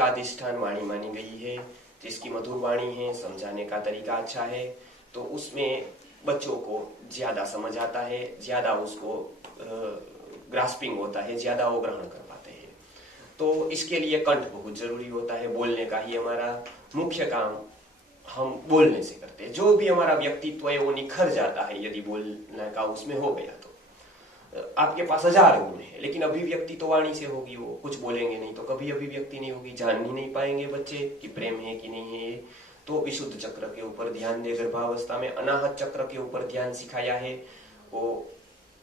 का अधिष्ठान वाणी मानी गई है, जिसकी मधुर वाणी है, समझाने का तरीका अच्छा है, तो उसमें बच्चों को ज्यादा समझ आता है, ज्यादा उसको ग्रास्पिंग होता है, ज्यादा वो ग्रहण कर पाते हैं। तो इसके लिए कंठ बहुत जरूरी होता है। बोलने का ही हमारा मुख्य काम हम बोलने से करते हैं। जो भी हमारा व्यक्तित्व है वो निखर जाता है यदि बोलने का उसमें हो गया तो। आपके पास 1000 गुण है, लेकिन अभिव्यक्ति तो वाणी से होगी। वो कुछ बोलेंगे नहीं तो कभी अभिव्यक्ति नहीं होगी, जान ही नहीं पाएंगे बच्चे कि प्रेम है कि नहीं है। तो विशुद्ध चक्र के ऊपर ध्यान दे। गर्भावस्था में अनाहत चक्र के ऊपर ध्यान सिखाया है। वो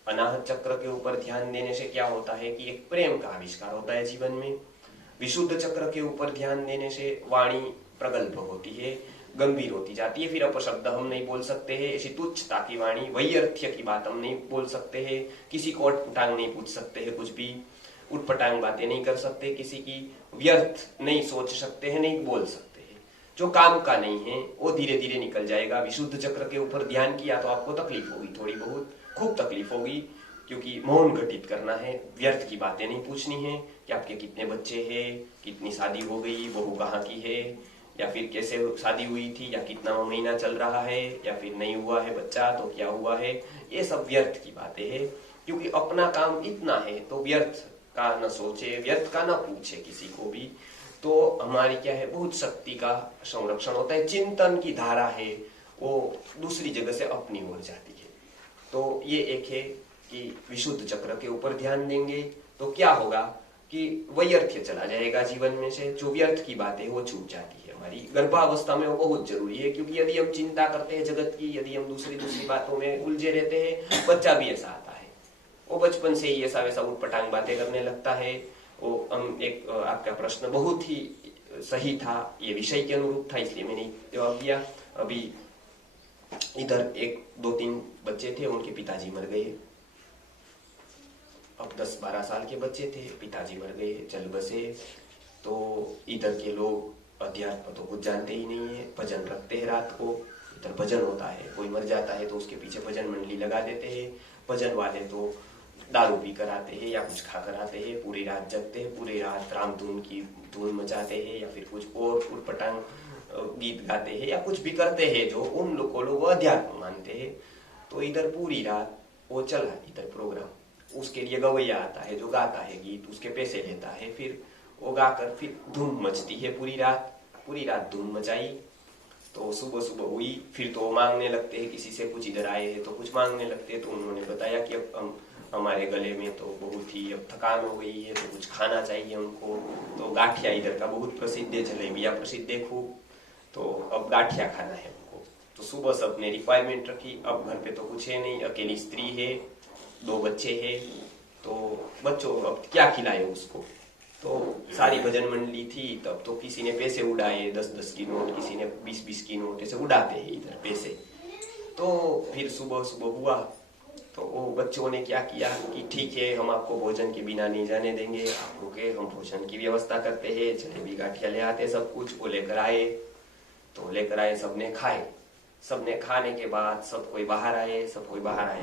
अनाहत चक्र के ऊपर ध्यान देने से क्या होता है कि एक प्रेम का आविष्कार होता है जीवन में। विशुद्ध चक्र के ऊपर ध्यान देने से वाणी प्रगल्भ होती है, गंभीर होती जाती है। फिर अपशब्द हम नहीं बोल सकते हैं, ऐसी तुच्छता की वाणी, वैयर्थ्य की बात हम नहीं बोल सकते हैं, किसी को उटपटांग नहीं पूछ सकते हैं, कुछ भी उटपटांग बातें नहीं कर सकते, किसी की व्यर्थ नहीं सोच सकते हैं, नहीं बोल सकते हैं। जो काम का नहीं है वो धीरे धीरे निकल जाएगा। विशुद्ध चक्र के ऊपर ध्यान किया तो आपको तकलीफ होगी, थोड़ी बहुत, खूब तकलीफ होगी, क्योंकि मौन घटित करना है, व्यर्थ की बातें नहीं पूछनी है कि आपके कितने बच्चे हैं, कितनी शादी हो गई, बहू कहाँ की है, या फिर कैसे शादी हुई थी, या कितना महीना चल रहा है, या फिर नहीं हुआ है बच्चा तो क्या हुआ है। ये सब व्यर्थ की बातें हैं, क्योंकि अपना काम इतना है तो व्यर्थ का न सोचे, व्यर्थ का न पूछे किसी को भी। तो हमारी क्या है, बहुत शक्ति का संरक्षण होता है। चिंतन की धारा है वो दूसरी जगह से अपनी ओर जाती है। तो ये एक है कि विशुद्ध चक्र के ऊपर ध्यान देंगे तो क्या होगा कि वैयर्थ्य चला जाएगा जीवन में से। जो व्यर्थ की बातें वो छूट जाती है हमारी। गर्भावस्था में वो बहुत जरूरी है, क्योंकि यदि हम चिंता करते हैं जगत की, यदि हम दूसरी बातों में उलझे रहते हैं, बच्चा भी ऐसा आता है, वो बचपन से ही ऐसा वैसा उटपटांग बातें करने लगता है। वो हम एक आपका प्रश्न बहुत ही सही था, ये विषय के अनुरूप था, इसलिए मैंने जवाब दिया। अभी इधर 1-2-3 बच्चे थे, उनके पिताजी मर गए। अब 10-12 साल के बच्चे थे, पिताजी मर गए, चल बसे। तो इधर के लोग अध्यात्म तो कुछ जानते ही नहीं है, भजन रखते हैं रात को, इधर भजन होता है, कोई मर जाता है तो उसके पीछे भजन मंडली लगा देते हैं। भजन वाले तो दारू पी कर आते हैं या कुछ खा कर आते हैं, पूरी रात जगते हैं, पूरी रात राम धुन की धुन मचाते हैं, या फिर कुछ और उटपटांग गीत गाते हैं, या कुछ भी करते हैं जो उन लोग अध्यात्म मानते हैं। तो इधर पूरी रात वो चला, इधर प्रोग्राम, उसके लिए गवैया आता है जो गाता है गीत, उसके पैसे लेता है, फिर वो गाकर फिर धूम मचती है पूरी रात धूम मचाई। तो सुबह सुबह हुई, फिर तो मांगने लगते हैं किसी से, कुछ इधर आए हैं तो कुछ मांगने लगते हैं। तो उन्होंने बताया कि अब हमारे गले में तो बहुत ही अब थकान हो गई है, तो कुछ खाना चाहिए हमको। तो गाठिया इधर का बहुत प्रसिद्ध है, जलेबिया प्रसिद्ध है खूब, तो अब गाठिया खाना है हमको। तो सुबह सबने रिक्वायरमेंट रखी। अब घर पे तो कुछ है नहीं, अकेली स्त्री है, 2 बच्चे हैं, तो बच्चों अब क्या खिलाए उसको। तो सारी भजन मंडली थी, तब तो किसी ने पैसे उड़ाए, 10-10 की नोट, किसी ने 20-20 की नोट, ऐसे उड़ाते हैं इधर पैसे। तो फिर सुबह सुबह हुआ तो वो बच्चों ने क्या किया कि ठीक है, हम आपको भोजन के बिना नहीं जाने देंगे, आप रुके, हम भोजन की व्यवस्था करते हैं, जलेबी गाठिया ले आते, सब कुछ वो लेकर आए। तो लेकर आए, सबने खाए। सबने खाने के बाद सब कोई बाहर आए,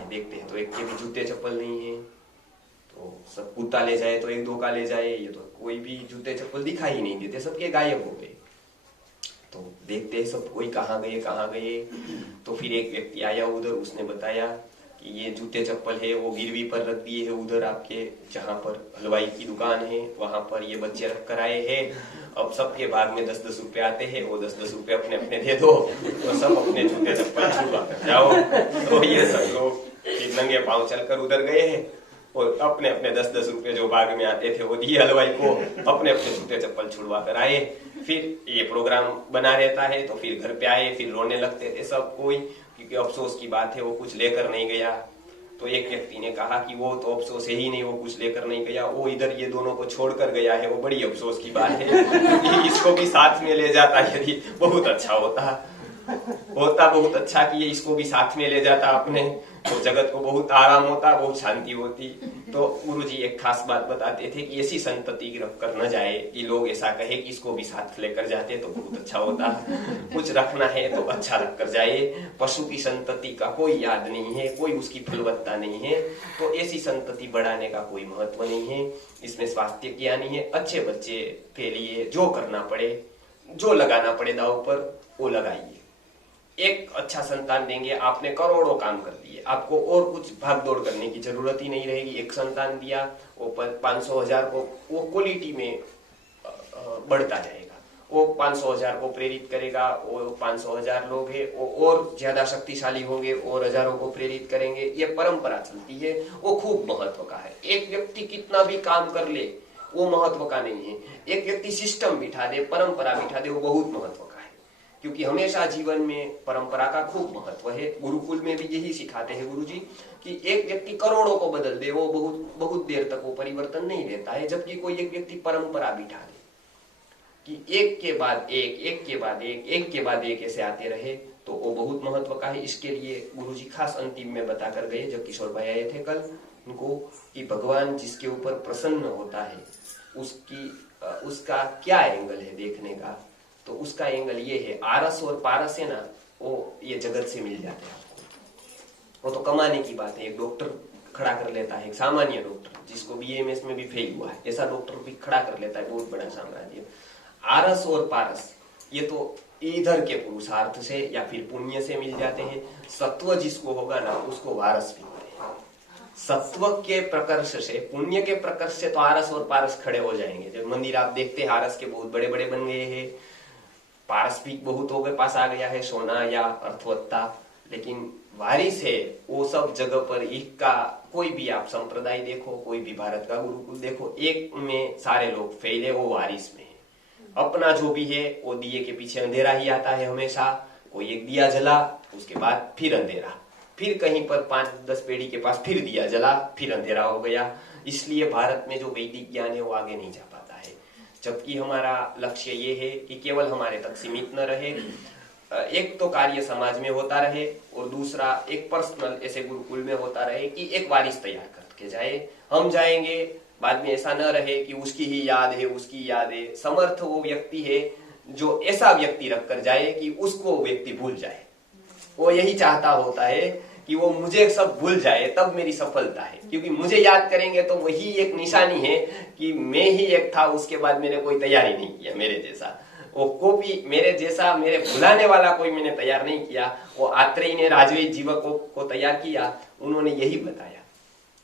देखते हैं तो एक के भी जूते चप्पल नहीं है। तो सब कुत्ता ले जाए तो 1-2 का ले जाए, ये तो कोई भी जूते चप्पल दिखाई ही नहीं देते, सबके गायब हो गए। तो देखते हैं सब कोई कहाँ गए। तो फिर एक व्यक्ति आया उधर, उसने बताया कि ये जूते चप्पल है वो गिरवी पर रख दिए है, उधर आपके जहाँ पर हलवाई की दुकान है वहां पर ये बच्चे रख कर आए हैं। अब सबके भाग में 10-10 रुपए आते हैं, वो 10-10 रुपए अपने अपने दे दो, तो सब अपने जूते चप्पल छुड़वा कर जाओ। तो ये सब लोग फिर नंगे पांव चलकर उधर गए हैं और अपने अपने 10-10 रुपए जो भाग में आते थे वो दिए हलवाई को, अपने अपने जूते चप्पल छुड़वा कर आए। फिर ये प्रोग्राम बना रहता है, तो फिर घर पे आए, फिर रोने लगते थे सब कोई, क्योंकि अफसोस की बात है वो कुछ लेकर नहीं गया। तो एक व्यक्ति ने कहा कि वो तो अफसोस है ही नहीं, वो कुछ लेकर नहीं गया, वो इधर ये दोनों को छोड़कर गया है, वो बड़ी अफसोस की बात है। इसको भी साथ में ले जाता यदि बहुत अच्छा होता बहुत अच्छा कि ये इसको भी साथ में ले जाता अपने, तो जगत को बहुत आराम होता, बहुत शांति होती। तो गुरुजी एक खास बात बताते थे कि ऐसी संतति रख कर न जाए कि लोग ऐसा कहे कि इसको भी साथ लेकर जाते तो बहुत अच्छा होता। कुछ रखना है तो अच्छा रख कर जाए। पशु की संतति का कोई याद नहीं है, कोई उसकी फलवत्ता नहीं है, तो ऐसी संतति बढ़ाने का कोई महत्व नहीं है। इसमें स्वास्थ्य की हानि है। अच्छे बच्चे के लिए जो करना पड़े, जो लगाना पड़े दांव पर, वो लगाइए। एक अच्छा संतान देंगे, आपने करोड़ों काम कर दिए, आपको और कुछ भाग दौड़ करने की जरूरत ही नहीं रहेगी। एक संतान दिया, वो 500,000 को वो क्वालिटी में बढ़ता जाएगा। वो 500,000 को प्रेरित करेगा, वो 500,000 लोग हैं, वो और ज्यादा शक्तिशाली होंगे और हजारों को प्रेरित करेंगे। ये परंपरा चलती है, वो खूब महत्व का है। एक व्यक्ति कितना भी काम कर ले वो महत्व का नहीं है। एक व्यक्ति सिस्टम बिठा दे, परंपरा बिठा दे, वो बहुत महत्व का है। क्योंकि हमेशा जीवन में परंपरा का खूब महत्व है। गुरुकुल में भी यही सिखाते हैं गुरुजी कि एक व्यक्ति करोड़ों को बदल दे, वो बहुत देर तक वो परिवर्तन नहीं रहता है। जबकि कोई एक व्यक्ति परंपरा बिठा दे कि एक के बाद एक, एक के बाद एक, एक के बाद एक ऐसे आते रहे, तो वो बहुत महत्व का है। इसके लिए गुरुजी खास अंतिम में बता कर गए, जब किशोर भाई आए थे कल, उनको कि भगवान जिसके ऊपर प्रसन्न होता है उसका क्या एंगल है देखने का। तो उसका एंगल ये है, आरस और पारस है ना, वो ये जगत से मिल जाते हैं आपको। वो तो कमाने की बात है। एक डॉक्टर खड़ा कर लेता है, एक सामान्य डॉक्टर जिसको BAMS में भी फेल हुआ है, ऐसा डॉक्टर भी खड़ा कर लेता है बहुत बड़ा साम्राज्य। आरस और पारस ये तो इधर के पुरुषार्थ से या फिर पुण्य से मिल जाते हैं। सत्व जिसको होगा ना, उसको वारस भी होते हैं। सत्व के प्रकर्ष से, पुण्य के प्रकर्ष से तो आरस और पारस खड़े हो जाएंगे। जब मंदिर आप देखते हैं, आरस के बहुत बड़े बड़े बन गए हैं, पारस भी बहुत हो गए, पास आ गया है सोना या अर्थवत्ता, लेकिन वारिस है वो सब जगह पर। एक का कोई भी आप संप्रदाय देखो, कोई भी भारत का गुरुकुल देखो, एक में सारे लोग फेल है, वो वारिस में है। अपना जो भी है वो दिए के पीछे अंधेरा ही आता है हमेशा। कोई एक दिया जला, उसके बाद फिर अंधेरा, फिर कहीं पर 5-10 पीढ़ी के पास फिर दिया जला, फिर अंधेरा हो गया। इसलिए भारत में जो वैदिक ज्ञान है वो आगे नहीं जा पाता है। जबकि हमारा लक्ष्य ये है कि केवल हमारे तक सीमित न रहे, एक तो कार्य समाज में होता रहे, और दूसरा एक पर्सनल ऐसे गुरुकुल में होता रहे कि एक वारिस तैयार करके जाए। हम जाएंगे, बाद में ऐसा न रहे कि उसकी ही याद है, उसकी याद है। समर्थ वो व्यक्ति है जो ऐसा व्यक्ति रखकर जाए कि उसको व्यक्ति भूल जाए। वो यही चाहता होता है कि वो मुझे सब भूल जाए, तब मेरी सफलता है। क्योंकि मुझे याद करेंगे तो वही एक निशानी है कि मैं ही एक था, उसके बाद मैंने कोई तैयारी नहीं किया मेरे जैसा। वो कॉपी मेरे जैसा, मेरे भुलाने वाला कोई मैंने तैयार नहीं किया। वो आत्रेय ने राजवेद जीवकों को तैयार किया, उन्होंने यही बताया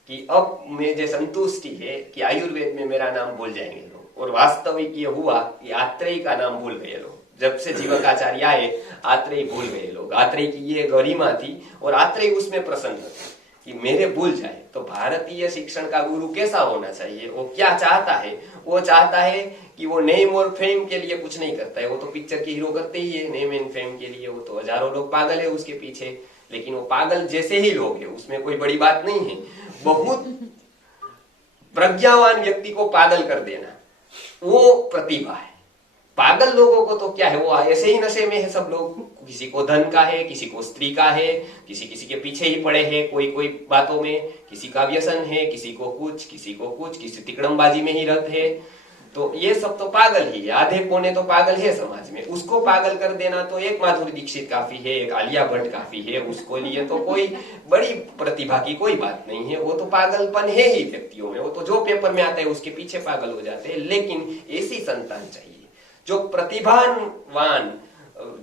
कि अब मुझे संतुष्टि है कि आयुर्वेद में मेरा नाम भूल जाएंगे लोग। और वास्तविक ये हुआ कि आत्रेय का नाम भूल गए लोग। जब से जीवकाचार्य आए, आत्रेय भूल गए लोग। आत्रेय की ये गरिमा थी और आत्रेय उसमें प्रसन्न थे कि मेरे भूल जाए। तो भारतीय शिक्षण का गुरु कैसा होना चाहिए, वो क्या चाहता है? वो चाहता है कि वो नेम और फेम के लिए कुछ नहीं करता है। वो तो पिक्चर के हीरो करते ही है नेम एंड फेम के लिए। वो तो हजारों लोग पागल है उसके पीछे, लेकिन वो पागल जैसे ही लोग हैं, उसमें कोई बड़ी बात नहीं है। बहुत प्रज्ञावान व्यक्ति को पागल कर देना वो प्रतिभा है। पागल लोगों को तो क्या है, वो ऐसे ही नशे में है सब लोग। किसी को धन का है, किसी को स्त्री का है, किसी किसी के पीछे ही पड़े हैं कोई कोई बातों में, किसी का व्यसन है, किसी को कुछ, किसी तिकड़मबाजी में ही रत है। तो ये सब तो पागल ही है, आधे पौने तो पागल है समाज में। उसको पागल कर देना तो एक माधुरी दीक्षित काफी है, एक आलिया भट्ट काफी है। उसको लिए तो कोई बड़ी प्रतिभा की कोई बात नहीं है। वो तो पागलपन है ही व्यक्तियों में। वो तो जो पेपर में आता है उसके पीछे पागल हो जाते हैं। लेकिन ऐसी संतान चाहिए जो प्रतिभावान,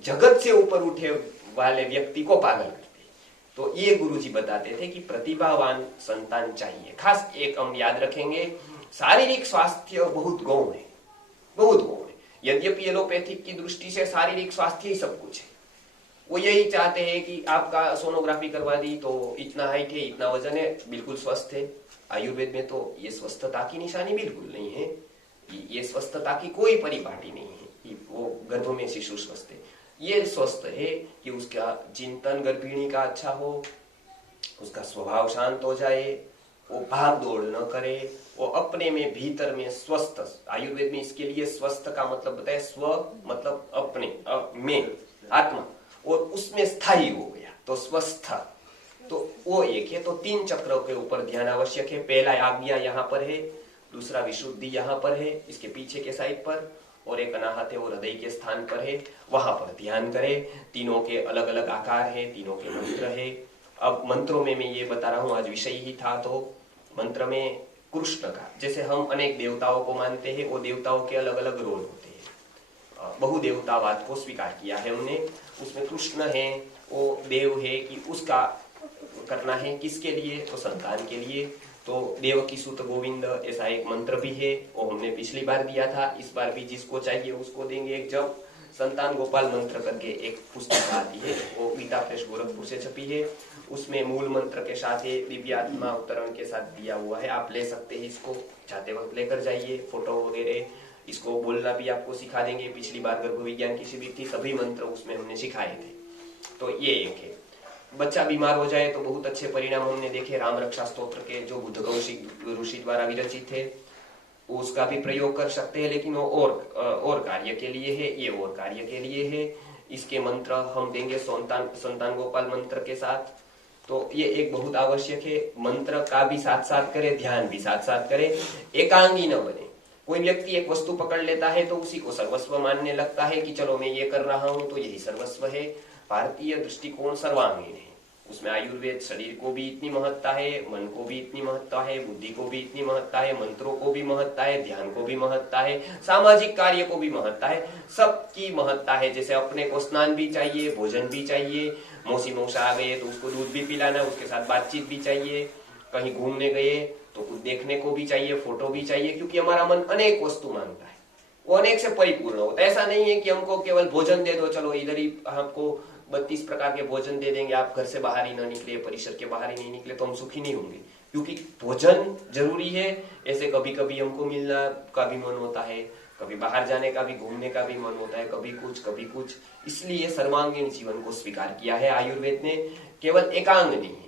जगत से ऊपर उठे वाले व्यक्ति को पागल करते। तो ये गुरुजी बताते थे कि प्रतिभावान संतान चाहिए। खास एक हम याद रखेंगे, शारीरिक स्वास्थ्य बहुत गौण है, बहुत गौण है। यद्यपि एलोपैथिक की दृष्टि से शारीरिक स्वास्थ्य ही सब कुछ है। वो यही चाहते हैं कि आपका सोनोग्राफी करवा दी तो इतना हाइट है, इतना वजन है, बिल्कुल स्वस्थ है। आयुर्वेद में तो ये स्वस्थता की निशानी बिल्कुल नहीं है। ये स्वस्थता की कोई परिपाटी नहीं है। वो गर्भ में शिशु स्वस्थ है, ये स्वस्थ है कि उसका चिंतन गर्भिणी का अच्छा हो, उसका स्वभाव शांत हो जाए, वो भाग दौड़ न करे, वो अपने में भीतर में स्वस्थ। आयुर्वेद में इसके लिए स्वस्थ का मतलब बताए, स्व मतलब अपने में आत्मा, और उसमें स्थायी हो गया तो स्वस्थ। तो वो एक है। तो 3 चक्रों के ऊपर ध्यान आवश्यक है। पहला आज्ञा यहाँ पर है, दूसरा विशुद्धि यहाँ पर है इसके पीछे के साइड पर, और एक अनाहत है वो हृदय के स्थान पर है, वहां पर ध्यान करें। तीनों के अलग अलग आकार है, तीनों के मंत्र है। अब मंत्रों में मैं ये बता रहा हूँ, आज विषय ही था, तो मंत्र में कृष्ण का, जैसे हम अनेक देवताओं को मानते हैं, वो देवताओं के अलग अलग रोल होते हैं। बहुदेवतावाद को स्वीकार किया है हमने, उसमें कृष्ण है, वो देव है कि उसका करना है किसके लिए, तो संतान के लिए। तो देवकी सुत गोविंद ऐसा एक मंत्र भी है, वो हमने पिछली बार दिया था, इस बार भी जिसको चाहिए उसको देंगे। एक जब संतान गोपाल मंत्र करके एक पुस्तक आती है, वो गीता प्रेस गोरखपुर से छपी है, उसमें मूल मंत्र के साथ है, दिव्यात्मा अवतरण के साथ दिया हुआ है। आप ले सकते हैं, इसको जाते वक्त लेकर जाइए, फोटो वगैरह, इसको बोलना भी आपको सिखा देंगे। पिछली बार गर्भ विज्ञान की शिविर थी, सभी मंत्र उसमें हमने सिखाए थे। तो ये एक है। बच्चा बीमार हो जाए तो बहुत अच्छे परिणाम हमने देखे। राम रक्षा स्तोत्र के जो बुद्ध ऋषि द्वारा विरचित थे, उसका भी प्रयोग कर सकते हैं, लेकिन वो और कार्य के लिए है, ये और कार्य के लिए है। इसके मंत्र हम देंगे संतान गोपाल मंत्र के साथ। तो ये एक बहुत आवश्यक है। मंत्र का भी साथ साथ करे, ध्यान भी साथ साथ करे, एकांगी न बने। कोई व्यक्ति एक वस्तु पकड़ लेता है तो उसी को सर्वस्व मानने लगता है कि चलो मैं ये कर रहा हूं तो यही सर्वस्व है। भारतीय दृष्टिकोण सर्वांगीण है, उसमें आयुर्वेद शरीर को भी इतनी महत्ता है, मन को भी इतनी महत्ता है, बुद्धि को भी इतनी महत्ता है, मंत्रों को भी महत्ता है, ध्यान को भी महत्ता है, सामाजिक कार्य को भी महत्ता है, सबकी महत्ता है। जैसे अपने को स्नान भी चाहिए, भोजन भी चाहिए, मौसी मौसा आ गए तो उसको दूध भी पिलाना, उसके साथ बातचीत भी चाहिए, कहीं घूमने गए तो कुछ देखने को भी चाहिए, फोटो भी चाहिए, क्योंकि हमारा मन अनेक वस्तु मांगता है, वो अनेक से परिपूर्ण होता है। ऐसा नहीं है कि हमको केवल भोजन दे दो, चलो इधर ही हमको 32 प्रकार के भोजन दे देंगे, आप घर से बाहर ही ना निकले, परिसर के बाहर ही नहीं निकले, तो हम सुखी नहीं होंगे। क्योंकि भोजन जरूरी है। ऐसे कभी कभी हमको मिलना का भी मन होता है, कभी बाहर जाने का भी, घूमने का भी मन होता है, कभी कुछ कभी कुछ। इसलिए सर्वांगीण जीवन को स्वीकार किया है आयुर्वेद ने। केवल एकांग नहीं है,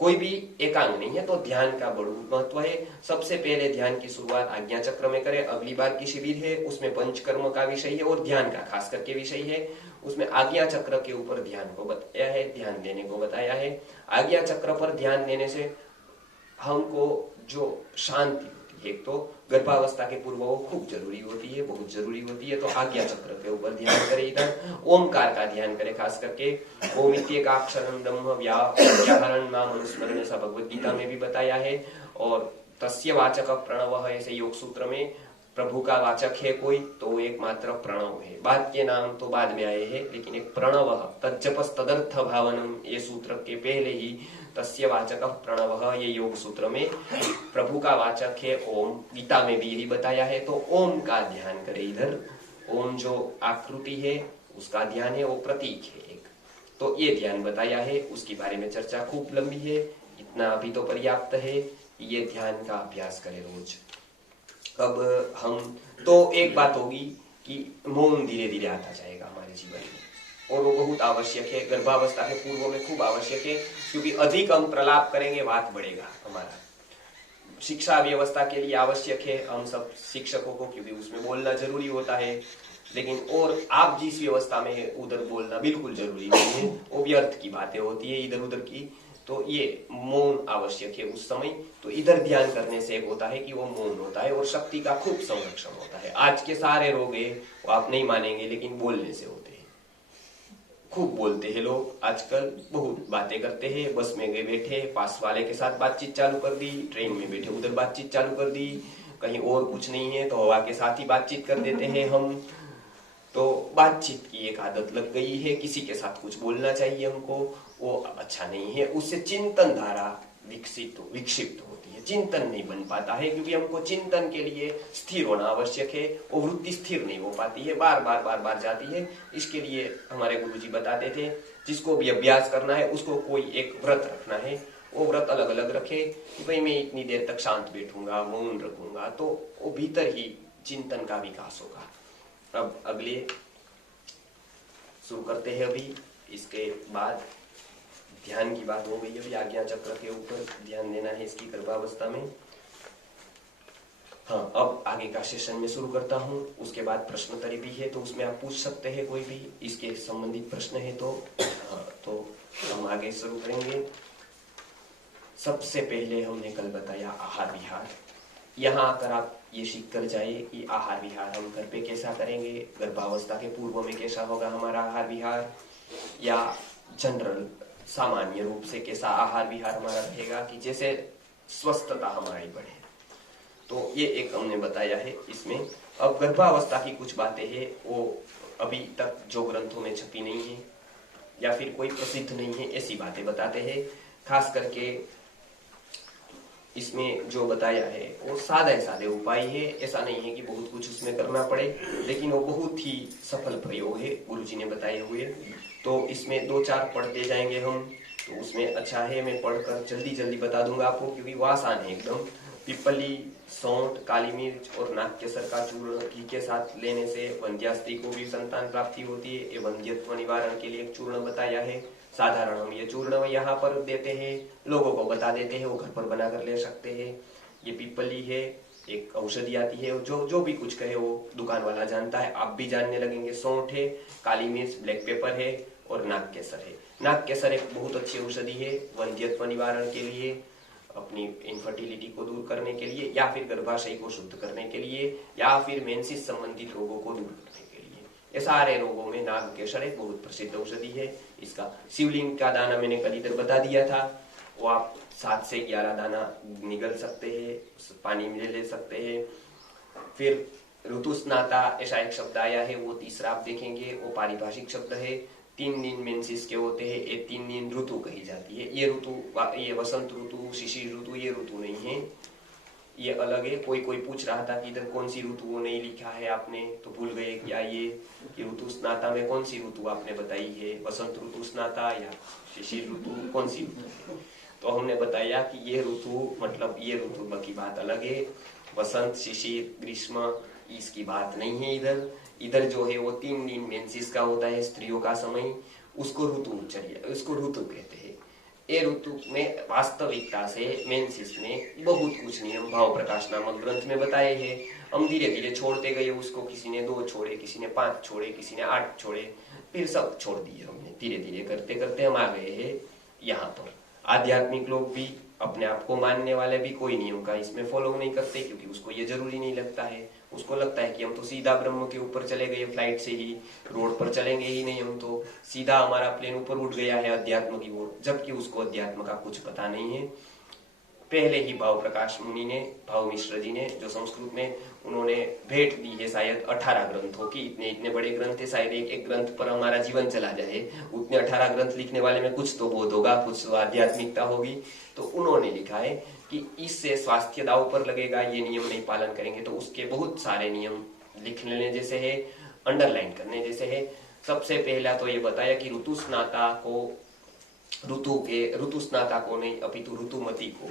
कोई भी एकांग नहीं है। तो ध्यान का बड़ा महत्व है। सबसे पहले ध्यान की शुरुआत आज्ञा चक्र में करें। अगली बार की शिविर है, उसमें पंचकर्म का विषय है और ध्यान का खास करके विषय है। उसमें आज्ञा चक्र के ऊपर ध्यान को बताया है, ध्यान देने को बताया है। आज्ञा चक्र पर ध्यान देने से हमको जो शांति होती है, एक तो गर्भावस्था के पूर्व वो खूब जरूरी होती है, बहुत जरूरी होती है। तो आज्ञा चक्र के ऊपर ध्यान करें। इधर ओमकार का ध्यान करें, खास करके ओम इत्येकाक्षरं ब्रह्म व्याहरण नाम अनुस्मरण, ऐसा भगवद गीता में भी बताया है। और तस्य वाचक प्रणव, ऐसे योग सूत्र में प्रभु का वाचक है कोई तो एकमात्र प्रणव है। बाद के नाम तो बाद में आए हैं, लेकिन एक प्रणव, तज्जपस तदर्थ भावनम, ये सूत्र के पहले ही तस्य वाचक प्रणव, ये योग सूत्र में प्रभु का वाचक है ओम। गीता में भी यही बताया है। तो ओम का ध्यान करें। इधर ओम जो आकृति है उसका ध्यान है, वो प्रतीक है एक। तो ये ध्यान बताया है, उसके बारे में चर्चा खूब लंबी है, इतना अभी तो पर्याप्त है। ये ध्यान का अभ्यास करें रोज। अब हम तो एक बात होगी कि मौन धीरे धीरे आता जाएगा हमारे जीवन में, और वो बहुत आवश्यक है। गर्भावस्था के पूर्व में खूब आवश्यक है, क्योंकि अधिक हम प्रलाप करेंगे वात बढ़ेगा हमारा। शिक्षा व्यवस्था के लिए आवश्यक है हम सब शिक्षकों को, क्योंकि उसमें बोलना जरूरी होता है। लेकिन और आप जिस व्यवस्था में है उधर बोलना बिल्कुल जरूरी नहीं है, वो व्यर्थ की बातें होती है इधर उधर की। तो ये मौन आवश्यक है उस समय। तो इधर ध्यान करने से एक होता है कि वो मौन होता है और शक्ति का खूब संरक्षण होता है। आज के सारे रोग है वो आप नहीं मानेंगे, लेकिन बोलने से होते हैं। खूब बोलते हैं लोग आजकल, बहुत बातें करते हैं। बस में गए बैठे, पास वाले के साथ बातचीत चालू कर दी, ट्रेन में बैठे उधर बातचीत चालू कर दी, कहीं और कुछ नहीं है तो हवा के साथ ही बातचीत कर देते हैं हम। तो बातचीत की एक आदत लग गई है, किसी के साथ कुछ बोलना चाहिए हमको, वो अच्छा नहीं है। उससे चिंतन धारा विक्षिप्त होती है, चिंतन नहीं बन पाता है, क्योंकि हमको चिंतन के लिए स्थिर होना आवश्यक है। वो वृत्ति स्थिर नहीं हो पाती है, बार बार जाती है। इसके लिए हमारे गुरुजी बताते थे, जिसको भी अभ्यास करना है उसको कोई एक व्रत रखना है। वो व्रत अलग अलग रखे कि भाई मैं इतनी देर तक शांत बैठूंगा, मौन रखूंगा, तो वो भीतर ही चिंतन का विकास होगा। अब अगले शुरू करते हैं। अभी इसके बाद ध्यान की बात हो गई, अभी आज्ञा चक्र के ऊपर ध्यान देना है इसकी गर्भावस्था में। हाँ, अब आगे का सेशन में शुरू करता हूँ। उसके बाद प्रश्नोत्तरी भी है, तो उसमें आप पूछ सकते हैं, कोई भी इसके संबंधित प्रश्न है तो। हाँ, तो हम आगे शुरू करेंगे। सबसे पहले हमने कल बताया आहार विहार। यहाँ आकर आप ये सीख कर जाए कि आहार विहार हम घर पे कैसा करेंगे, गर्भावस्था के पूर्व में कैसा होगा हमारा आहार विहार, या जनरल सामान्य रूप से कैसा आहार विहार हमारा रहेगा कि जैसे स्वस्थता हमारी बढ़े। तो ये एक हमने बताया है इसमें। अब गर्भावस्था की कुछ बातें हैं, वो अभी तक जो ग्रंथों में छपी नहीं है या फिर कोई प्रसिद्ध नहीं है, ऐसी बातें बताते हैं। खास करके इसमें जो बताया है वो सादे सादे उपाय है, ऐसा नहीं है कि बहुत कुछ उसमें करना पड़े, लेकिन वो बहुत ही सफल प्रयोग है गुरुजी ने बताए हुए। तो इसमें 2-4 पढ़ते जाएंगे हम, तो उसमें अच्छा है मैं पढ़कर जल्दी जल्दी बता दूंगा आपको, क्योंकि वो आसान है एकदम। पिपली, सौंठ, काली मिर्च और नाक केसर का चूर्ण घी के साथ लेने से वंध्या स्त्री को भी संतान प्राप्ति होती है। ये वंध्यत्व निवारण के लिए एक चूर्ण बताया है। साधारण हम ये चूर्ण यहाँ पर देते हैं, लोगों को बता देते हैं, वो घर पर बना कर ले सकते हैं। ये पिपली है, एक औषधि आती है, जो भी कुछ कहे वो दुकान वाला जानता है, आप भी जानने लगेंगे। सौंठ है, काली मिर्च, ब्लैक पेपर है और नाग केसर है। नाग केसर एक बहुत अच्छी औषधि है वंध्यत्व निवारण के लिए, अपनी इनफर्टिलिटी को दूर करने के लिए, या फिर गर्भाशय को शुद्ध करने के लिए, या फिर मेंसिस संबंधित रोगों को दूर करने के लिए। ये सारे रोगों में नाग केसर एक बहुत प्रसिद्ध औषधि है। इसका शिवलिंग का दाना मैंने कल इधर बता दिया था, वो आप 7 से 11 दाना निगल सकते हैं, पानी में ले सकते हैं। फिर ऋतुस्नाता ऐसा एक शब्द आया है, वो तीसरा आप देखेंगे, वो पारिभाषिक शब्द है। 3 दिन मेंसिस के होते हैं, ये 3 दिन ऋतु कही जाती है। ये ऋतु, ये वसंत ऋतु, शिशिर ऋतु, ये ऋतु नहीं है, ये अलग है। कोई पूछ रहा था कि इधर कौन सी ऋतु वो नहीं लिखा है आपने, तो भूल गए क्या ये कि ऋतु स्नाता में कौन सी ऋतु आपने बताई है, वसंत ऋतु स्नाता या शिशिर ऋतु, कौन सी ऋतु है? तो हमने बताया कि ये ऋतु मतलब ये ऋतु की बात अलग है, वसंत, शिशिर, ग्रीष्म इसकी बात नहीं है। इधर जो है वो 3 दिन मेंसिस का होता है स्त्रियों का समय, उसको ऋतु उसको ऋतु कहते हैं। ये ऋतु में वास्तविकता से मेंसिस में बहुत कुछ नियम भाव प्रकाश नामक ग्रंथ में बताए हैं। हम धीरे धीरे छोड़ते गए उसको, किसी ने 2 छोड़े, किसी ने 5 छोड़े, किसी ने 8 छोड़े, फिर सब छोड़ दिए हमने। धीरे धीरे करते करते हम आ गए हैं यहाँ पर। आध्यात्मिक लोग भी, अपने आप को मानने वाले भी कोई नियम का इसमें फॉलो नहीं करते, क्योंकि उसको ये जरूरी नहीं लगता है। उसको लगता है कि हम तो सीधा ब्रह्म के ऊपर चले गए फ्लाइट से ही, रोड पर चलेंगे ही नहीं, हम तो सीधा हमारा प्लेन ऊपर उठ गया है अध्यात्म की ओर, जबकि उसको अध्यात्म का कुछ पता नहीं है। पहले ही भाव प्रकाश मुनि ने, भाव मिश्र जी ने, जो संस्कृत में उन्होंने भेंट दी है शायद 18 ग्रंथों की, इतने बड़े ग्रंथ है, शायद एक ग्रंथ पर हमारा जीवन चला जाए। उतने 18 ग्रंथ लिखने वाले में कुछ तो बोध होगा, कुछ तो आध्यात्मिकता होगी। तो उन्होंने लिखा है कि इससे स्वास्थ्य दांव पर लगेगा, ये नियम नहीं पालन करेंगे तो उसके बहुत सारे नियम लिख लेने जैसे है, अंडरलाइन करने जैसे है। सबसे पहला तो ये बताया कि ऋतुस्नाता को नहीं अपितु ऋतुमती को,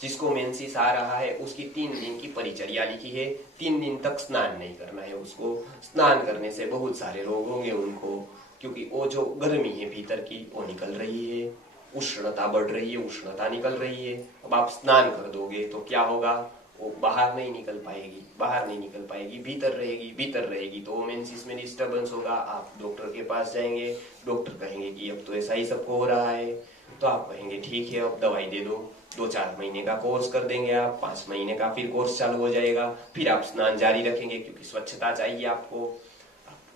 जिसको मेंसिस आ रहा है, उसकी 3 दिन की परिचर्या लिखी है। 3 दिन तक स्नान नहीं करना है उसको। स्नान करने से बहुत सारे रोग होंगे उनको, क्योंकि वो जो गर्मी है भीतर की वो निकल रही है, उष्णता बढ़ रही है, उष्णता निकल रही है। अब आप स्नान कर दोगे तो क्या होगा, वो बाहर नहीं निकल पाएगी, भीतर रहेगी तो मेंसिस में डिस्टर्बेंस होगा। आप डॉक्टर के पास जाएंगे, डॉक्टर कहेंगे कि अब तो ऐसा ही सबको हो रहा है, तो आप कहेंगे ठीक है अब दवाई दे दो। 2-4 महीने का कोर्स कर देंगे आप, 5 महीने का फिर कोर्स चालू हो जाएगा। फिर आप स्नान जारी रखेंगे, क्योंकि स्वच्छता चाहिए आपको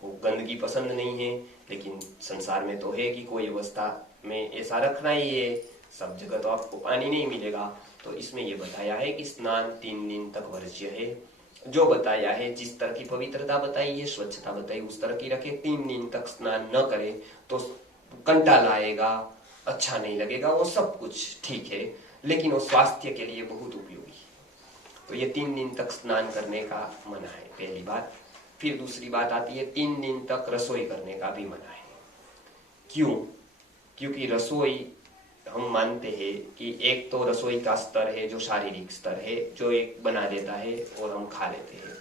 गंदगी पसंद नहीं है, लेकिन संसार में तो है कि कोई अवस्था में ऐसा रखना ही है, सब जगह तो आपको पानी नहीं मिलेगा। तो इसमें ये बताया है कि स्नान 3 दिन तक वर्ज्य है। जो बताया है, जिस तरह की पवित्रता बताई है, स्वच्छता बताई, उस तरह की रखे। 3 दिन तक स्नान न करे तो कंटाला आएगा, अच्छा नहीं लगेगा, वो सब कुछ ठीक है, लेकिन वो स्वास्थ्य के लिए बहुत उपयोगी है। तो ये 3 दिन तक स्नान करने का मना है, पहली बात। फिर दूसरी बात आती है 3 दिन तक रसोई करने का भी मना है। क्यों? क्योंकि रसोई हम मानते हैं कि एक तो रसोई का स्तर है जो शारीरिक स्तर है, जो एक बना देता है और हम खा लेते हैं।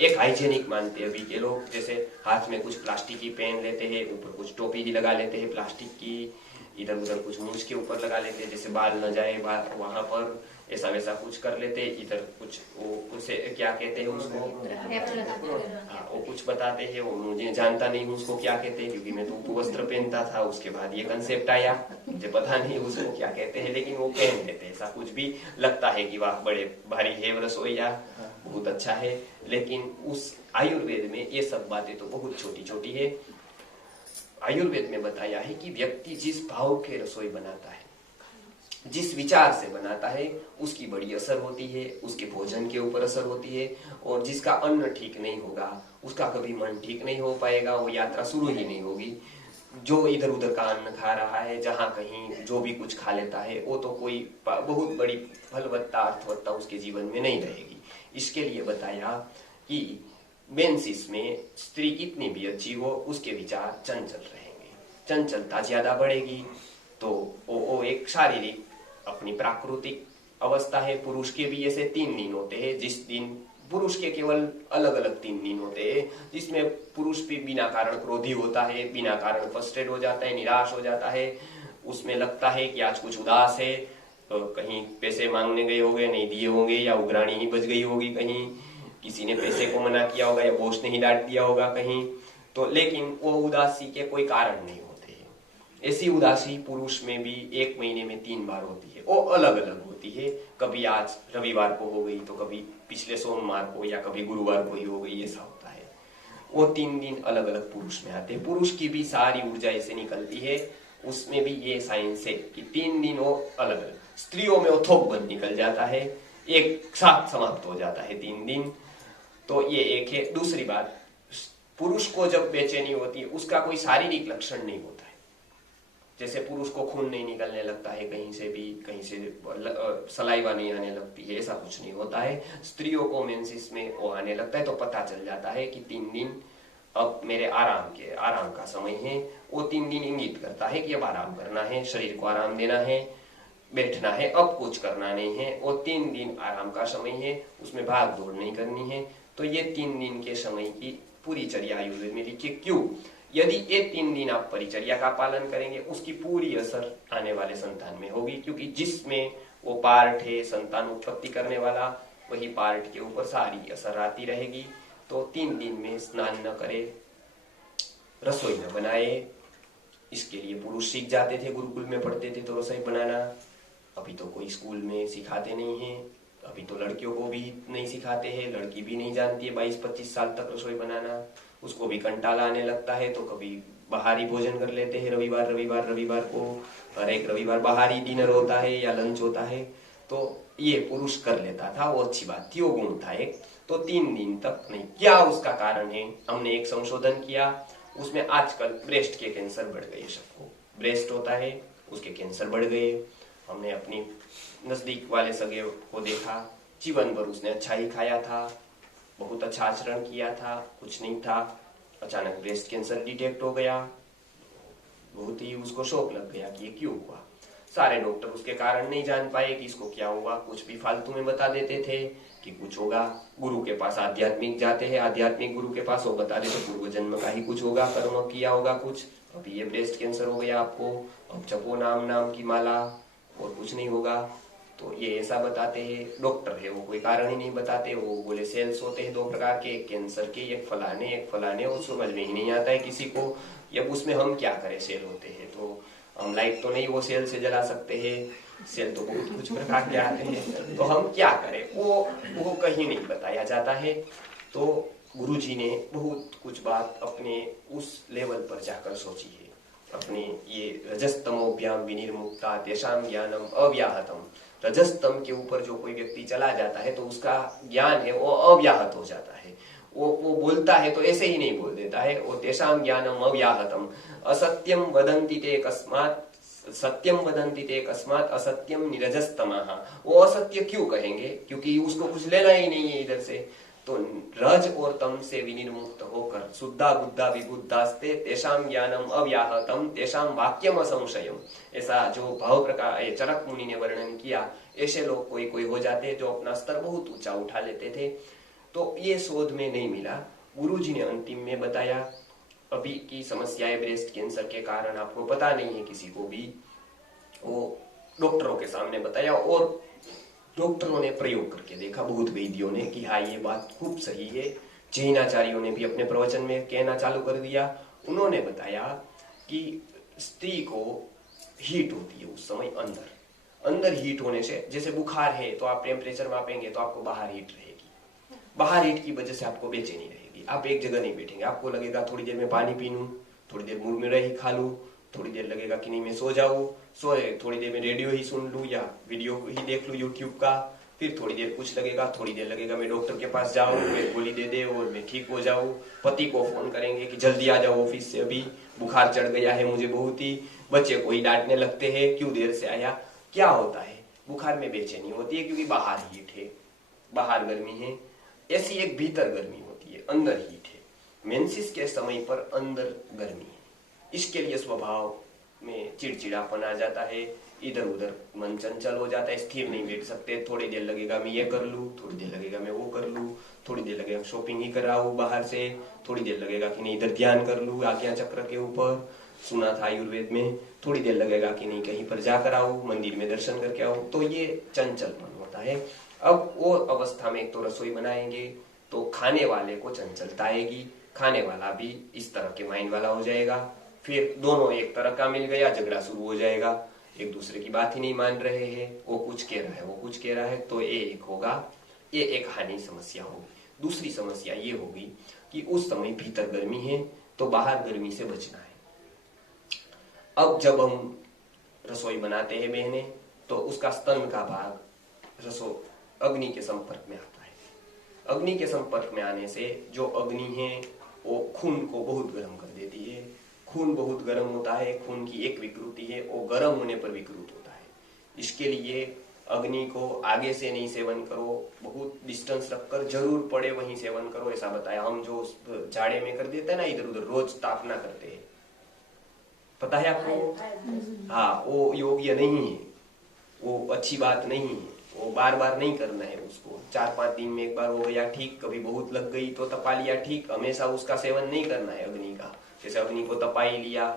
एक हाइजेनिक मानते हैं अभी के लोग, जैसे हाथ में कुछ प्लास्टिक की पेन लेते हैं, ऊपर कुछ टोपी भी लगा लेते हैं प्लास्टिक की, इधर उधर कुछ मूछ के ऊपर लगा लेते हैं जैसे बाल न जाए वहां पर, ऐसा वैसा कुछ कर लेते। इधर कुछ वो उसे क्या कहते हैं उसको, हाँ वो कुछ बताते हैं, वो मुझे जानता नहीं हूँ उसको क्या कहते हैं, क्योंकि मैं तो वस्त्र पहनता था, उसके बाद ये कंसेप्ट आया। मुझे पता नहीं उसको क्या कहते हैं, लेकिन वो पहन लेते हैं, ऐसा कुछ भी लगता है कि वाह बड़े भारी है रसोईया, बहुत अच्छा है। लेकिन उस आयुर्वेद में ये सब बातें तो बहुत छोटी छोटी है। आयुर्वेद में बताया है कि व्यक्ति जिस भाव के रसोई बनाता है, जिस विचार से बनाता है, उसकी बड़ी असर होती है, उसके भोजन के ऊपर असर होती है। और जिसका अन्न ठीक नहीं होगा उसका कभी मन ठीक नहीं हो पाएगा, वो यात्रा शुरू ही नहीं होगी। जो इधर उधर का अन्न खा रहा है, जहां कहीं जो भी कुछ खा लेता है, वो तो कोई बहुत बड़ी फलवत्ता अर्थवत्ता उसके जीवन में नहीं रहेगी। इसके लिए बताया कि मेंसिस में स्त्री कितनी भी अच्छी हो, उसके विचार चंचल रहेंगे, चंचलता ज्यादा बढ़ेगी। तो वो एक शारीरिक अपनी प्राकृतिक अवस्था है। पुरुष के भी ऐसे 3 दिन होते हैं, जिस दिन पुरुष के केवल अलग अलग 3 दिन होते हैं, जिसमें पुरुष भी बिना कारण क्रोधी होता है, बिना कारण फ्रस्ट्रेट हो जाता है, निराश हो जाता है। उसमें लगता है कि आज कुछ उदास है, तो कहीं पैसे मांगने गए होंगे, नहीं दिए होंगे, या उग्राणी ही बच गई होगी, कहीं किसी ने पैसे को मना किया होगा, या बॉस ने ही डांट दिया होगा कहीं। तो लेकिन वो उदासी के कोई कारण नहीं होते हैं। ऐसी उदासी पुरुष में भी 1 महीने में 3 बार होती है, वो अलग अलग होती है। कभी आज रविवार को हो गई, तो कभी पिछले सोमवार को, या कभी गुरुवार को ही हो गई, ऐसा होता है। वो 3 दिन अलग अलग पुरुष में आते हैं। पुरुष की भी सारी ऊर्जा ऐसे निकलती है, उसमें भी ये साइंस है कि 3 दिन वो अलग अलग। स्त्रियों में वो थोक बंद निकल जाता है, एक साथ समाप्त हो जाता है 3 दिन। तो ये एक है। दूसरी बात, पुरुष को जब बेचैनी होती है, उसका कोई शारीरिक लक्षण नहीं होता है। जैसे पुरुष को खून नहीं निकलने लगता है कहीं से भी, कहीं से सलाइवा नहीं आने लगती है, ऐसा कुछ नहीं होता है। स्त्रियों को मेंसिस में वो आने लगता है तो पता चल जाता है कि 3 दिन अब मेरे आराम का समय है। वो 3 दिन इंगित करता है कि अब आराम करना है, शरीर को आराम देना है, बैठना है, अब कुछ करना नहीं है। वो 3 दिन आराम का समय है, उसमें भाग दौड़ नहीं करनी है। तो ये 3 दिन के समय की पूरी चर्या आयुर्वेद में लिखी। क्यों? यदि ये 3 दिन आप परिचर्या का पालन करेंगे, उसकी पूरी असर आने वाले संतान में होगी। क्योंकि जिसमें वो पार्ट है संतान उत्पत्ति करने वाला, वही पार्ट के ऊपर सारी असर आती रहेगी। तो 3 दिन में स्नान न करे, रसोई न बनाए। इसके लिए पुरुष सीख जाते थे, गुरुकुल में पढ़ते थे तो रसोई बनाना। अभी तो कोई स्कूल में सिखाते नहीं है। अभी तो लड़कियों को भी नहीं सिखाते हैं, लड़की भी नहीं जानती है 22-25 साल तक रसोई बनाना। उसको भी कंटाला आने लगता है, तो कभी बाहरी भोजन कर लेते हैं। रविवार को हर एक रविवार बाहरी डिनर होता है या लंच होता है। तो ये पुरुष कर लेता था, वो अच्छी बात थी, वो गुण था एक। तो 3 दिन तक नहीं। क्या उसका कारण है? हमने एक संशोधन किया, उसमें आजकल ब्रेस्ट के कैंसर बढ़ गए। सबको ब्रेस्ट होता है, उसके कैंसर बढ़ गए। हमने अपनी नजदीक वाले सगे को देखा, जीवन भर उसने अच्छा ही खाया था, बहुत अच्छा आचरण किया था, कुछ नहीं था, अचानक ब्रेस्ट कैंसर डिटेक्ट हो गया। बहुत ही उसको शौक लग गया कि ये क्यों हुआ। सारे डॉक्टर उसके कारण नहीं जान पाए कि इसको क्या हुआ, कुछ भी फालतू में बता देते थे कि कुछ होगा। गुरु के पास आध्यात्मिक जाते हैं, आध्यात्मिक गुरु के पास वो बता देते पूर्व जन्म का ही कुछ होगा, कर्म किया होगा कुछ, अभी ये ब्रेस्ट कैंसर हो गया आपको, अब जपो नाम की माला, और कुछ नहीं होगा। तो ये ऐसा बताते हैं। डॉक्टर है वो कोई कारण ही नहीं बताते, वो बोले सेल्स होते हैं 2 प्रकार के, एक कैंसर के, एक फलाने, वो समझ में ही नहीं आता है किसी को। अब उसमें हम क्या करें? सेल होते हैं तो हम लाइट तो नहीं वो सेल से जला सकते हैं, सेल तो बहुत कुछ प्रकार के आते हैं, तो हम क्या करें? वो कहीं नहीं बताया जाता है। तो गुरुजी ने बहुत कुछ बात अपने उस लेवल पर जाकर सोची है। अपने ये रजस्तमोभ्याम विनिर्मुक्ता तेषां ज्ञानम अव्याहतम। रजस्तम के ऊपर जो कोई व्यक्ति चला जाता है तो उसका ज्ञान है वो अव्याहत हो जाता है। वो बोलता है तो ऐसे ही नहीं बोल देता है, वो तेषां ज्ञानम अव्याहतम। असत्यम वदन्ति ते कस्मात् सत्यम वदन्ति ते कस्मात् असत्यम निरजस्तमः। वो असत्य क्यों कहेंगे? क्योंकि उसको कुछ लेना ही नहीं है इधर से। तो रज और तम से विनिर्मुक्त होकर शुद्धा बुद्धा विबुद्धास्ते तेषां ज्ञानम अव्याहतम तेषां वाक्यम असंशयम। ऐसा जो भाव प्रकार चरक मुनि ने वर्णन किया, ऐसे लोग कोई हो जाते हैं जो अपना स्तर बहुत ऊंचा उठा लेते थे। तो ये शोध में नहीं मिला। गुरुजी ने अंतिम में बताया अभी की समस्याएं ब्रेस्ट कैंसर के कारण आपको पता नहीं है किसी को भी, वो डॉक्टरों के सामने बताया और डॉक्टरों ने प्रयोग करके देखा, बहुत वैद्यों ने, कि हाँ ये बात खूब सही है। जैनाचार्यों ने भी अपने प्रवचन में कहना चालू कर दिया। उन्होंने बताया कि स्त्री को हीट होती है उस समय अंदर। अंदर हीट होने से, जैसे बुखार है तो आप टेम्परेचर मापेंगे तो आपको बाहर हीट रहेगी, बाहर हीट की वजह से आपको बेचैनी रहेगी, आप एक जगह नहीं बैठेंगे, आपको लगेगा थोड़ी देर में पानी पी लूं, थोड़ी देर मुरमुरे ही खा लूं, थोड़ी देर लगेगा कि नहीं मैं सो जाऊं, सोए थोड़ी देर में रेडियो ही सुन लूं या वीडियो ही देख लूं यूट्यूब का, फिर थोड़ी देर कुछ लगेगा, थोड़ी देर लगेगा मैं डॉक्टर के पास जाऊं, मैं गोली दे दे और मैं ठीक हो जाऊं, पति को फोन करेंगे कि जल्दी आ जाओ ऑफिस से, अभी बुखार चढ़ गया है मुझे बहुत ही, बच्चे को ही डांटने लगते हैं क्यों देर से आया। क्या होता है, बुखार में बेचैनी होती है क्योंकि बाहर हीट है, बाहर गर्मी है। ऐसी एक भीतर गर्मी होती है, अंदर हीट है। मेंसिस के समय पर अंदर गर्मी है, इसके लिए स्वभाव में चिड़चिड़ापन आ जाता है, इधर उधर मन चंचल हो जाता है, स्थिर नहीं बैठ सकते, थोड़ी देर लगेगा मैं ये कर लूं, थोड़ी देर लगेगा मैं वो कर लूं, थोड़ी देर लगेगा शॉपिंग ही कर रहा हूं बाहर से, थोड़ी देर लगेगा कि नहीं इधर ध्यान कर लूं आज्ञा चक्र के ऊपर, सुना था आयुर्वेद में, थोड़ी देर लगेगा कि नहीं कहीं पर जाकर आओ, मंदिर में दर्शन करके आओ। तो ये चंचलपन होता है। अब वो अवस्था में एक तो रसोई बनाएंगे तो खाने वाले को चंचलता आएगी, खाने वाला भी इस तरह के माइंड वाला हो जाएगा, फिर दोनों एक तरह का मिल गया, झगड़ा शुरू हो जाएगा, एक दूसरे की बात ही नहीं मान रहे हैं, वो कुछ कह रहा है वो कुछ कह रहा है, तो ये एक होगा, ये एक हानि समस्या होगी। दूसरी समस्या ये होगी कि उस समय भीतर गर्मी है तो बाहर गर्मी से बचना है। अब जब हम रसोई बनाते हैं बहने तो उसका स्तन का भाग रसो अग्नि के संपर्क में आता है। अग्नि के संपर्क में आने से जो अग्नि है वो खून को बहुत गर्म कर देती है, खून बहुत गर्म होता है, खून की एक विकृति है, वो गर्म होने पर विकृत होता है। इसके लिए अग्नि को आगे से नहीं सेवन करो, बहुत डिस्टेंस रखकर जरूर पड़े वहीं सेवन करो, ऐसा बताया। हम जो जाड़े में कर देते हैं ना इधर उधर रोज तापना करते हैं, पता है आपको? हाँ, वो योग्य नहीं है, वो अच्छी बात नहीं है, वो बार बार नहीं करना है उसको। 4-5 दिन में एक बार हो गया ठीक, कभी बहुत लग गई तो तपा लिया ठीक, हमेशा उसका सेवन नहीं करना है अग्नि का। जैसे अग्नि को तपा ही लिया,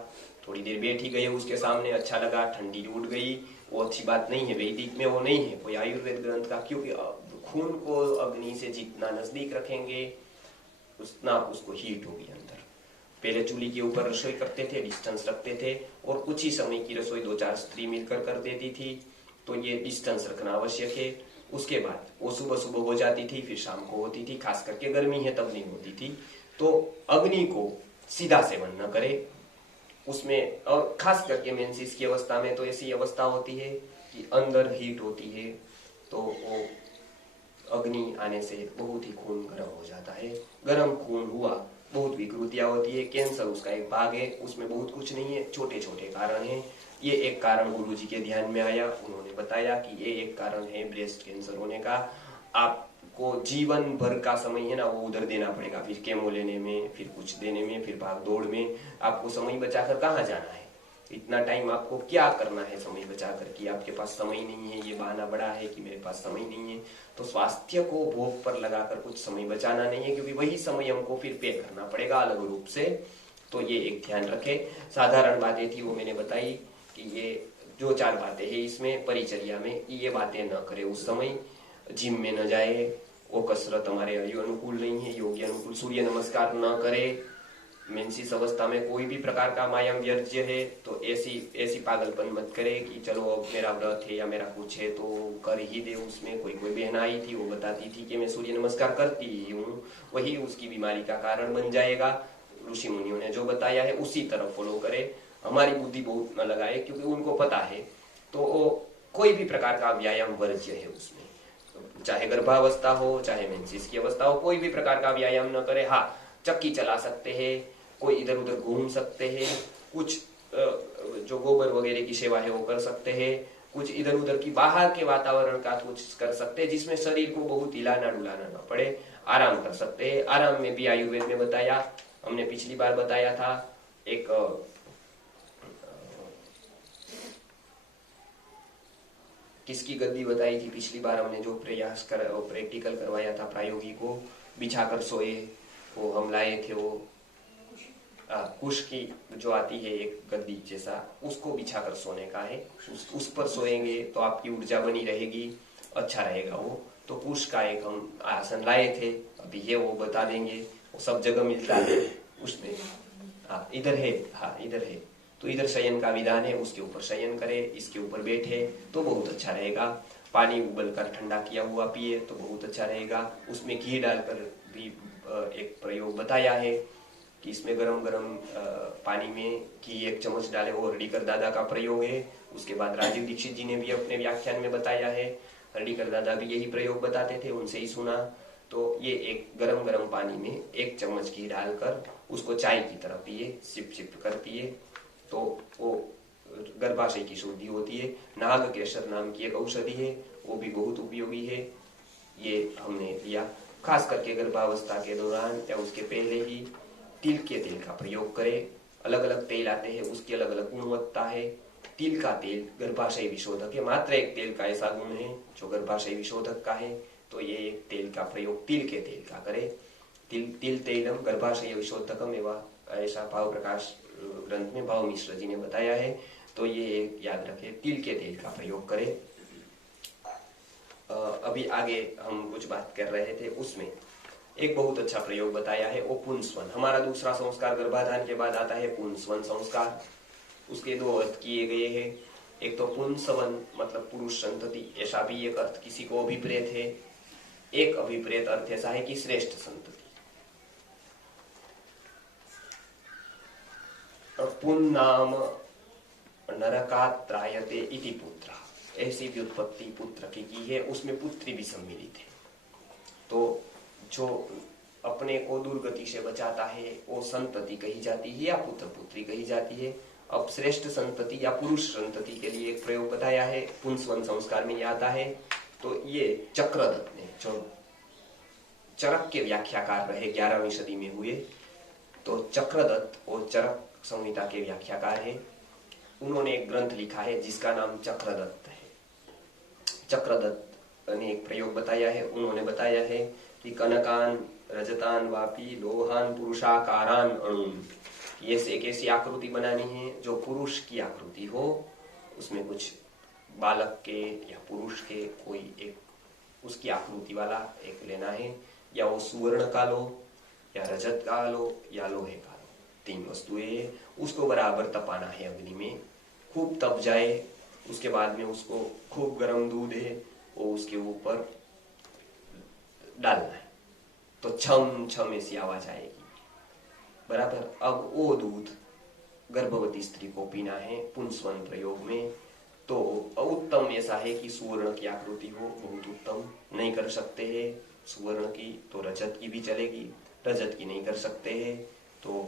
थोड़ी देर बैठ ही गए उसके सामने, अच्छा लगा, ठंडी उठ गई, वो अच्छी बात नहीं है, वैदिक में वो नहीं है कोई आयुर्वेद ग्रंथ का। क्योंकि खून को अग्नि से जितना नजदीक रखेंगे उतना उसको हीट होगी अंदर। पहले चूल्ही के ऊपर रसोई करते थे, डिस्टेंस रखते थे, और कुछ ही समय की रसोई 2-4 स्त्री मिलकर कर देती थी, तो ये डिस्टेंस रखना आवश्यक है। उसके बाद वो सुबह सुबह हो जाती थी, फिर शाम को होती थी, खास करके गर्मी है तब नहीं होती थी। तो अग्नि को सीधा सेवन न करे उसमें, और खास करके मेंसिस की अवस्था में तो ऐसी अवस्था होती है कि अंदर हीट होती है, तो वो अग्नि आने से बहुत ही खून गर्म हो जाता है। गर्म खून हुआ, बहुत विकृतियां होती है, कैंसर उसका एक भाग है, उसमें बहुत कुछ नहीं है, छोटे छोटे कारण हैं। ये एक कारण गुरुजी के ध्यान में आया, उन्होंने बताया कि ये एक कारण है ब्रेस्ट कैंसर होने का। आपको जीवन भर का समय है ना वो उधर देना पड़ेगा, फिर केमो लेने में, फिर कुछ देने में, फिर भाग दौड़ में, आपको समय बचाकर कहाँ जाना है? इतना टाइम आपको क्या करना है समय बचाकर? कि आपके पास समय नहीं है, ये बहाना बड़ा है कि मेरे पास समय नहीं है। तो स्वास्थ्य को भोग पर लगाकर कुछ समय बचाना नहीं है, क्योंकि वही समय हमको फिर पे करना पड़ेगा अलग रूप से। तो ये एक ध्यान रखे। साधारण बातें थी वो मैंने बताई कि ये जो 4 बातें हैं इसमें परिचर्या में ये बातें न करे उस समय, जिम में न जाए, वो कसरत हमारे अनुकूल नहीं है, योग्य अनुकूल, सूर्य नमस्कार न करे, मेंसिस अवस्था में कोई भी प्रकार का मायाम वर्ज्य है तो ऐसी पागलपन मत करे कि चलो अब मेरा व्रत है या मेरा कुछ है तो कर ही दे। उसमें कोई बहन आई थी वो बताती थी कि मैं सूर्य नमस्कार करती ही हूँ, वही उसकी बीमारी का कारण बन जाएगा। ऋषि मुनियों ने जो बताया है उसी तरफ फॉलो करे, हमारी बुद्धि बहुत न लगाए, क्योंकि उनको पता है। तो कोई भी प्रकार का व्यायाम वर्ज्य है उसमें, चाहे गर्भावस्था हो चाहे मेंसिस की अवस्था हो, कोई भी प्रकार का व्यायाम न करे। हाँ, चक्की चला सकते हैं, कोई इधर उधर घूम सकते हैं, कुछ जो गोबर वगैरह की सेवा है वो कर सकते हैं, कुछ इधर उधर की बाहर के वातावरण का कुछ कर सकते हैं जिसमें शरीर को बहुत हिलाना डुलाना ना पड़े, आराम कर सकते हैं। आराम में भी आयुर्वेद में बताया, हमने पिछली बार बताया था, एक किसकी गद्दी बताई थी पिछली बार हमने, जो प्रयास कर प्रैक्टिकल करवाया था प्रायोगिक को, बिछाकर सोए, वो हम लाए थे, वो कुश की जो आती है एक गद्दी जैसा, उसको बिछाकर सोने का है, उस पर सोएंगे तो आपकी ऊर्जा बनी रहेगी, अच्छा रहेगा वो। तो कुश का एक हम आसन लाए थे, अभी ये वो बता देंगे, वो सब जगह मिलता है उसमें। हाँ इधर है, हाँ इधर है, तो इधर शयन का विधान है, उसके ऊपर शयन करे, इसके ऊपर बैठे तो बहुत अच्छा रहेगा। पानी उबलकर ठंडा किया हुआ पिए तो बहुत अच्छा रहेगा। उसमें घी डालकर भी एक प्रयोग बताया है कि इसमें गरम गरम पानी में घी 1 चम्मच डाले, वो हरिकर दादा का प्रयोग है। उसके बाद राजीव दीक्षित जी ने भी अपने व्याख्यान में बताया है, हरिकर दादा भी यही प्रयोग बताते थे, उनसे ही सुना। तो ये एक गरम गरम पानी में 1 चम्मच घी डालकर उसको चाय की तरह पिए, सिप सिप कर पिए तो वो गर्भाशय की शुद्धि होती है। नाग केसर नाम की एक औषधि है, वो भी बहुत उपयोगी है, ये हमने लिया। खास करके गर्भावस्था के दौरान या उसके पहले ही तिल के तेल का प्रयोग करें। अलग अलग तेल आते हैं, उसकी अलग अलग गुणवत्ता है। तिल का तेल गर्भाशय विशोधक है, मात्र एक तेल का ऐसा गुण है जो गर्भाशय विशोधक का है, तो ये एक तेल का प्रयोग तिल के तेल का करें। तिल तेलम गर्भाशय विशोधकम एवं ऐसा भाव प्रकाश ग्रंथ में भाव मिश्र जी ने बताया है, तो ये याद रखें, तिल के तेल का प्रयोग करें। अभी आगे हम कुछ बात कर रहे थे, उसमें एक बहुत अच्छा प्रयोग बताया है, वो पुंसवन। हमारा दूसरा संस्कार गर्भाधान के बाद आता है पुंसवन संस्कार। उसके 2 अर्थ किए गए हैं। एक तो पुंसवन मतलब पुरुष संतति, ऐसा भी एक अर्थ किसी को अभिप्रेत है। एक अभिप्रेत अर्थ ऐसा है कि श्रेष्ठ संतति। पुन्नाम नरकात् त्रायते इति पुत्र, ऐसी व्युत्पत्ति पुत्र की है, उसमें पुत्री भी सम्मिलित है। तो जो अपने को दुर्गति से बचाता है वो संतति कही जाती है या पुत्र पुत्री कही जाती है। अब श्रेष्ठ संतति या पुरुष संतति के लिए एक प्रयोग बताया है, पुंसवन संस्कार में आता है। तो ये चक्रदत्त ने, जो चरक के व्याख्याकार रहे 11वीं सदी में हुए, तो चक्रदत्त और चरक संहिता के व्याख्याकार है। उन्होंने एक ग्रंथ लिखा है जिसका नाम चक्रदत्त है। चक्रदत्त ने एक प्रयोग बताया है, उन्होंने बताया है कि कनकान रजतान वापी लोहान पुरुषाकारान अणुन, ऐसे एक ऐसी आकृति बनानी है जो पुरुष की आकृति हो, उसमें कुछ बालक के या पुरुष के कोई एक उसकी आकृति वाला एक लेना है, या वो सुवर्ण का लो या रजत का लो या लोहे का लो, 3 वस्तुएं। उसको बराबर तपाना है अग्नि में, खूब तप जाए। उसके बाद में उसको खूब गर्म दूध है वो उसके ऊपर डालना है, तो छम छम ऐसी आवाज आएगी, बराबर। अब वो दूध गर्भवती स्त्री को पीना है पुंसवन प्रयोग में। तो उत्तम ऐसा है कि सुवर्ण की आकृति हो, बहुत उत्तम। नहीं कर सकते हैं सुवर्ण की तो रजत की भी चलेगी, रजत की नहीं कर सकते हैं तो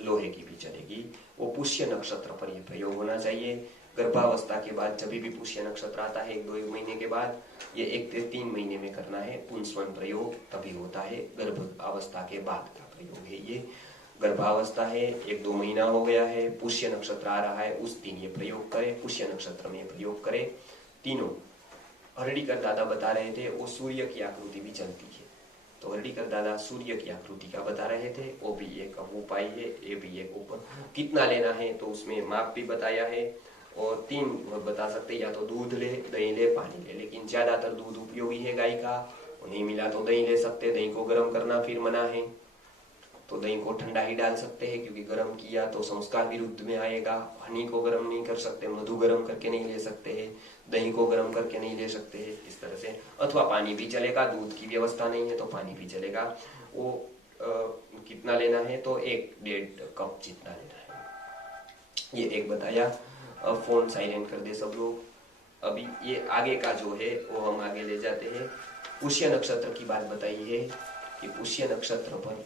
लोहे की भी चलेगी। वो पुष्य नक्षत्र पर यह प्रयोग होना चाहिए। गर्भावस्था के बाद जब भी पुष्य नक्षत्र आता है 1-2 महीने के बाद, ये 1 से 3 महीने में करना है पुंसवन प्रयोग, तभी होता है। गर्भावस्था के बाद का प्रयोग है ये। गर्भावस्था है, 1-2 महीना हो गया है, पुष्य नक्षत्र आ रहा है, उस दिन ये प्रयोग करें, पुष्य नक्षत्र में प्रयोग करें। तीनों हरिकर दादा बता रहे थे, वो सूर्य की आकृति भी चलती है, तो हरिकर दादा सूर्य की आकृति का बता रहे थे, वो भी एक उपाय है, ये भी एक ऊपर कितना लेना है तो उसमें माप भी बताया है। और 3 बता सकते, या तो दूध ले, दही ले, पानी ले, लेकिन ज्यादातर दूध उपयोगी है गाय का, नहीं मिला तो दही ले सकते। दही को गर्म करना फिर मना है, तो दही को ठंडा ही डाल सकते हैं, क्योंकि गर्म किया तो संस्कार विरुद्ध में आएगा। हनी को गर्म नहीं कर सकते, मधु गर्म करके नहीं ले सकते हैं, दही को गर्म करके नहीं ले सकते हैं, इस तरह से। अथवा पानी भी चलेगा, दूध की व्यवस्था नहीं है तो पानी भी चलेगा। वो कितना लेना है तो 1-1.5 कप जितना लेना है, ये एक बताया। फोन साइलेंट कर दे सब लोग। अभी ये आगे का जो है वो हम आगे ले जाते हैं। पुष्य नक्षत्र की बात बताई है कि पुष्य नक्षत्र पर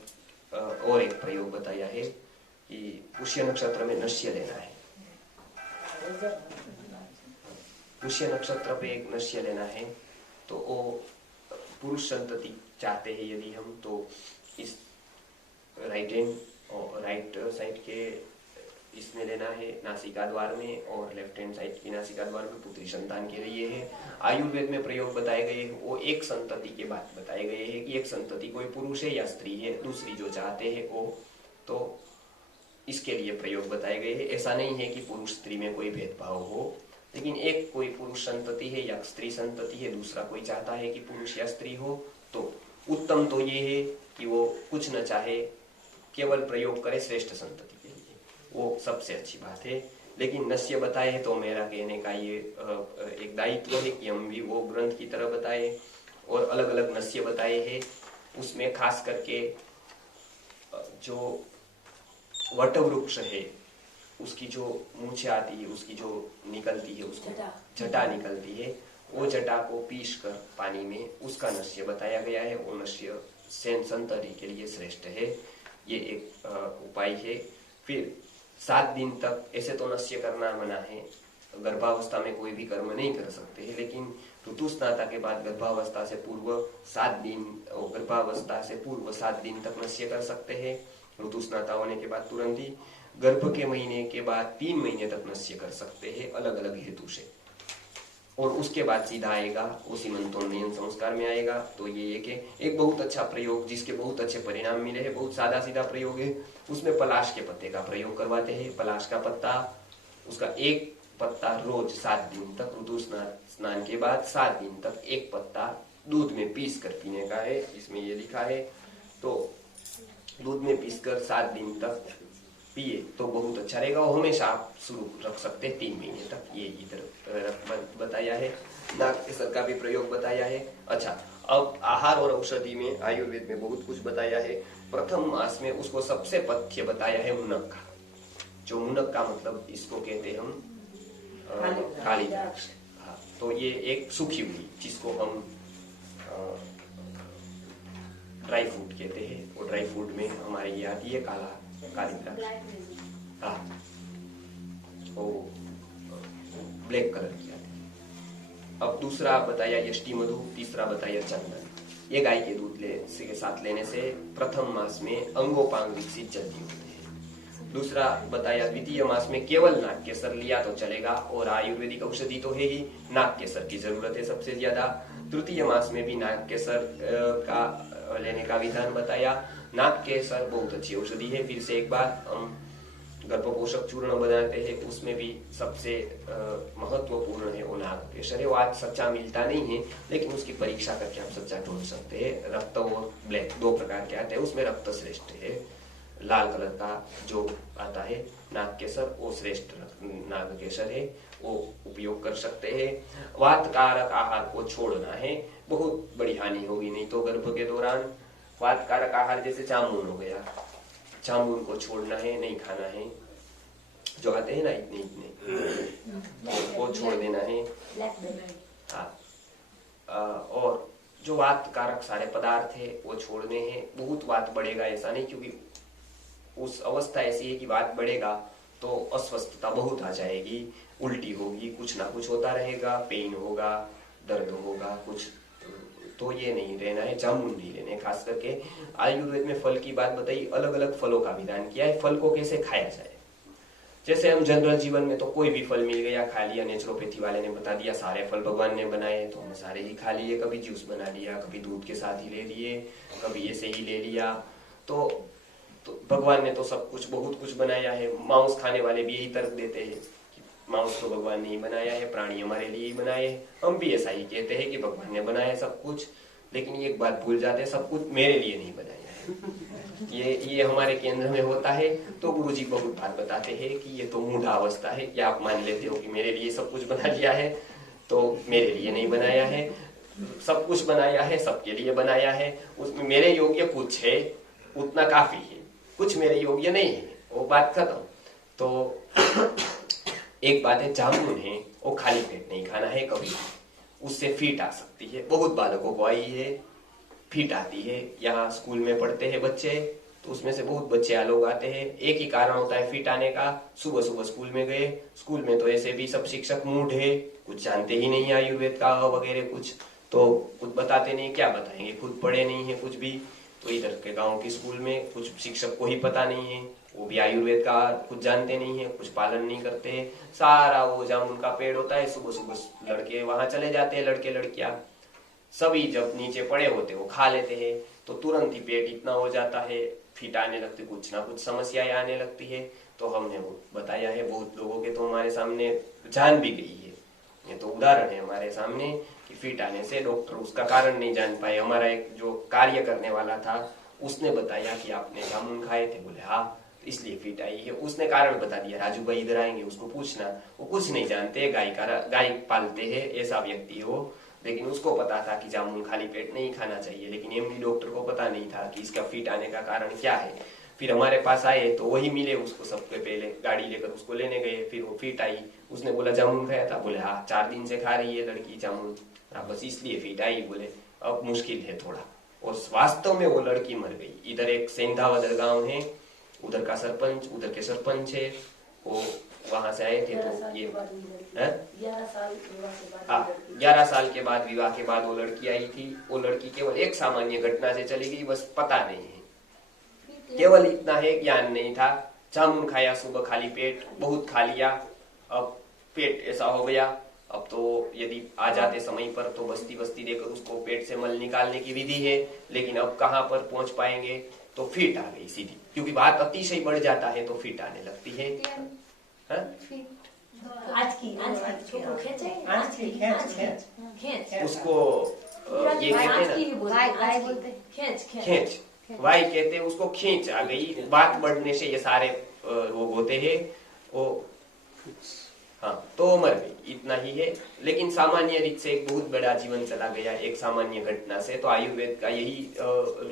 और एक प्रयोग बताया है कि पुष्य नक्षत्र में नश्य लेना है। पुष्य नक्षत्र पे एक नश्य लेना है, तो वो पुरुष संतति चाहते हैं यदि हम, तो इस राइट हैंड और राइट साइड के इसमें लेना है नासिका द्वार में, और लेफ्ट हैंड साइड की नासिका द्वार में पुत्री संतान के लिए है। आयुर्वेद में प्रयोग बताए गए हैं, वो एक संतति के बाद बताए गए हैं कि एक संतति कोई पुरुष है या स्त्री है, दूसरी जो चाहते हैं वो, तो इसके लिए प्रयोग बताए गए हैं। ऐसा नहीं है कि पुरुष स्त्री में कोई भेदभाव हो, लेकिन एक कोई पुरुष संतति है या स्त्री संतति है, दूसरा कोई चाहता है कि पुरुष या स्त्री हो, तो उत्तम तो ये है कि वो कुछ न चाहे, केवल प्रयोग करे श्रेष्ठ संतति के लिए। वो सबसे अच्छी बात है। लेकिन नस्य बताए तो मेरा कहने का ये एक दायित्व है कि हम भी वो ग्रंथ की तरह बताए, और अलग अलग नस्य बताए हैं। उसमें खास करके जो वट वृक्ष है उसकी जो मूछें आती है, उसकी जो निकलती है, उसको जटा निकलती है, वो जटा को पीस कर पानी में उसका नस्य बताया गया है। वो नस्य संतति के लिए श्रेष्ठ है, ये एक उपाय है। फिर 7 दिन तक ऐसे तो नस्य करना मना है, गर्भावस्था में कोई भी कर्म नहीं कर सकते हैं, लेकिन ऋतुस्नाता के बाद गर्भावस्था से पूर्व 7 दिन, गर्भावस्था से पूर्व 7 दिन तक नस्य कर सकते हैं। ऋतुस्नाता होने के बाद तुरंत ही, गर्भ के महीने के बाद 3 महीने तक नस्य कर सकते हैं अलग अलग हेतु से, और उसके बाद सीधा आएगा वो सीमंतोन्नयन संस्कार में आएगा। तो ये एक बहुत अच्छा प्रयोग जिसके बहुत अच्छे परिणाम मिले हैं, बहुत सादा सीधा प्रयोग है। उसमें पलाश के पत्ते का प्रयोग करवाते हैं। पलाश का पत्ता, उसका एक पत्ता रोज 7 दिन तक, ऋतु स्नान के बाद 7 दिन तक एक पत्ता दूध में पीस कर पीने का है, इसमें ये लिखा है। तो दूध में पीस कर 7 दिन तक पिए तो बहुत अच्छा रहेगा। और हमेशा आप शुरू रख सकते हैं 3 महीने तक, ये इधर बताया है। नाग केसर का भी प्रयोग बताया है। अच्छा, अब आहार और औषधि में आयुर्वेद में बहुत कुछ बताया है। प्रथम मास में उसको सबसे पथ्य बताया है मुनक का। जो मुनक का मतलब इसको कहते हैं हम काली द्राक्ष। हाँ, तो ये एक सूखी हुई जिसको हम ड्राई फ्रूट कहते हैं। वो ड्राई फ्रूट में हमारे ये आती है काली द्राक्ष, हाँ, वो ब्लैक कलर की आती है। अब दूसरा बताया यष्टि मधु, तीसरा बताया चंदन। ये गाय के दूध के साथ लेने से प्रथम मास में अंगोपांग विकसित जल्दी होते हैं। दूसरा बताया द्वितीय मास में केवल नाग केसर लिया तो चलेगा, और आयुर्वेदिक औषधि तो है ही, नाग केसर की जरूरत है सबसे ज्यादा। तृतीय मास में भी नाग केसर का लेने का विधान बताया। नाग केसर बहुत अच्छी औषधि है। फिर से एक बार, हम गर्भपोषक चूर्ण बनाते हैं, उसमें भी सबसे महत्वपूर्ण है वो नाग केसर है। वो आज सच्चा मिलता नहीं है, लेकिन उसकी परीक्षा करके आप सच्चा ढूंढ सकते हैं। रक्त और ब्लैक 2 प्रकार के आते हैं, उसमें रक्त श्रेष्ठ है। लाल कलर का जो आता है नाग केसर, वो श्रेष्ठ नाग केसर है, वो उपयोग कर सकते हैं। वात कारक आहार को छोड़ना है, बहुत बड़ी हानि होगी नहीं तो गर्भ के दौरान। वात कारक आहार जैसे जामुन हो गया, जामुन को छोड़ना है, नहीं खाना है। जो आते हैं ना इतने वो छोड़ देना है। हाँ, और जो वात कारक सारे पदार्थ है वो छोड़ने हैं। बहुत वात बढ़ेगा ऐसा नहीं, क्योंकि उस अवस्था ऐसी है कि वात बढ़ेगा तो अस्वस्थता बहुत आ जाएगी, उल्टी होगी, कुछ ना कुछ होता रहेगा, पेन होगा, दर्द होगा कुछ, तो ये नहीं रहना है। जामुन नहीं लेने। खास करके आयुर्वेद में फल की बात बताई, अलग अलग फलों का विधान किया है। फल को कैसे खाया जाए, जैसे हम जनरल जीवन में तो कोई भी फल मिल गया खा लिया, नेचुरोपैथी वाले ने बता दिया सारे फल भगवान ने बनाए तो हम सारे ही खा लिए। कभी जूस बना लिया, कभी दूध के साथ ही ले लिए, कभी ऐसे ही ले लिया। तो भगवान ने तो सब कुछ, बहुत कुछ बनाया है। मांस खाने वाले भी यही तर्क देते हैं कि मांस तो भगवान ने ही बनाया है, प्राणी हमारे लिए ही बनाए हैं। हम भी ऐसा ही कहते हैं कि भगवान ने बनाया है सब कुछ, लेकिन एक बात भूल जाते हैं, सब कुछ मेरे लिए नहीं बनाया है। ये हमारे केंद्र में होता है। तो गुरुजी बहुत बात बताते हैं कि ये तो मूढ़ावस्था है, या आप मान लेते हो कि मेरे लिए सब कुछ बना लिया है, तो मेरे लिए नहीं बनाया है। सब कुछ बनाया है, सबके लिए बनाया है। उसमें मेरे योग्य कुछ है, उतना काफी है, कुछ मेरे योग्य नहीं है, वो बात खत्म। तो एक बात है, जामुन है वो खाली पेट नहीं खाना है कभी, उससे फीट आ सकती है। बहुत बालकों को आई है, फीट आती है। यहाँ स्कूल में पढ़ते हैं बच्चे, तो उसमें से बहुत बच्चे लोग आते हैं। एक ही कारण होता है फीट आने का, सुबह सुबह स्कूल में गए, स्कूल में तो ऐसे भी सब शिक्षक मूड है, कुछ जानते ही नहीं आयुर्वेद का वगैरह कुछ, तो कुछ बताते नहीं, क्या बताएंगे, खुद पढ़े नहीं है कुछ भी। तो इधर के गांव के स्कूल में कुछ शिक्षक को ही पता नहीं है, वो भी आयुर्वेद का कुछ जानते नहीं है, कुछ पालन नहीं करते हैं। सारा वो जामुन का पेड़ होता है, सुबह सुबह लड़के वहां चले जाते हैं, लड़के लड़कियां सभी जब नीचे पड़े होते वो खा लेते हैं, तो तुरंत ही पेट इतना हो जाता है, फिट आने लगती, कुछ ना कुछ समस्याएं आने लगती है। तो हमने वो बताया है, बहुत लोगों के तो हमारे सामने जान भी गई है। ये तो उदाहरण है हमारे सामने कि फिट आने से डॉक्टर उसका कारण नहीं जान पाए। हमारा एक जो कार्य करने वाला था उसने बताया कि आपने जामुन खाए थे, बोले हाँ, इसलिए फिट आई है। उसने कारण बता दिया, राजू भाई इधर आएंगे उसको पूछना, वो कुछ नहीं जानते, गाय पालते हैं ऐसा व्यक्ति हो, लेकिन उसको पता था कि जामुन खाली पेट नहीं खाना चाहिए, लेकिन एमडी डॉक्टर को पता नहीं था कि इसका फिट आने का कारण क्या है। फिर हमारे पास आए तो वही मिले उसको, सबके पहले गाड़ी लेकर उसको लेने गए, फिर वो फिट आई। उसने बोला जामुन खाया था, बोले हाँ 4 दिन से खा रही है लड़की जामुन, बस इसलिए फिट आई। बोले अब मुश्किल है थोड़ा, और वास्तव में वो लड़की मर गई। इधर एक सेंधावदर गांव है, उधर का सरपंच, उधर के सरपंच है, वो वहां से आए थे। तो ये 11 साल के बाद विवाह के बाद वो लड़की आई थी। वो लड़की केवल एक सामान्य घटना से चली गई, बस पता नहीं है, केवल इतना है, ज्ञान नहीं था। जामुन खाया सुबह खाली पेट, बहुत खा लिया, अब पेट ऐसा हो गया। अब तो यदि आ जाते समय पर तो बस्ती बस्ती देकर उसको पेट से मल निकालने की विधि है, लेकिन अब कहाँ पर पहुंच पाएंगे। तो फिट आ गई सीधी, क्योंकि बात अतिशय बढ़ जाता है तो फिट आने लगती है। उसको ये कहते हैं खींच, वाई कहते हैं उसको, खींच आ गई। बात बढ़ने से ये सारे रोग होते हैं। वो हाँ तो मर गई, इतना ही है। लेकिन सामान्य रीत से एक बहुत बड़ा जीवन चला गया एक सामान्य घटना से। तो आयुर्वेद का यही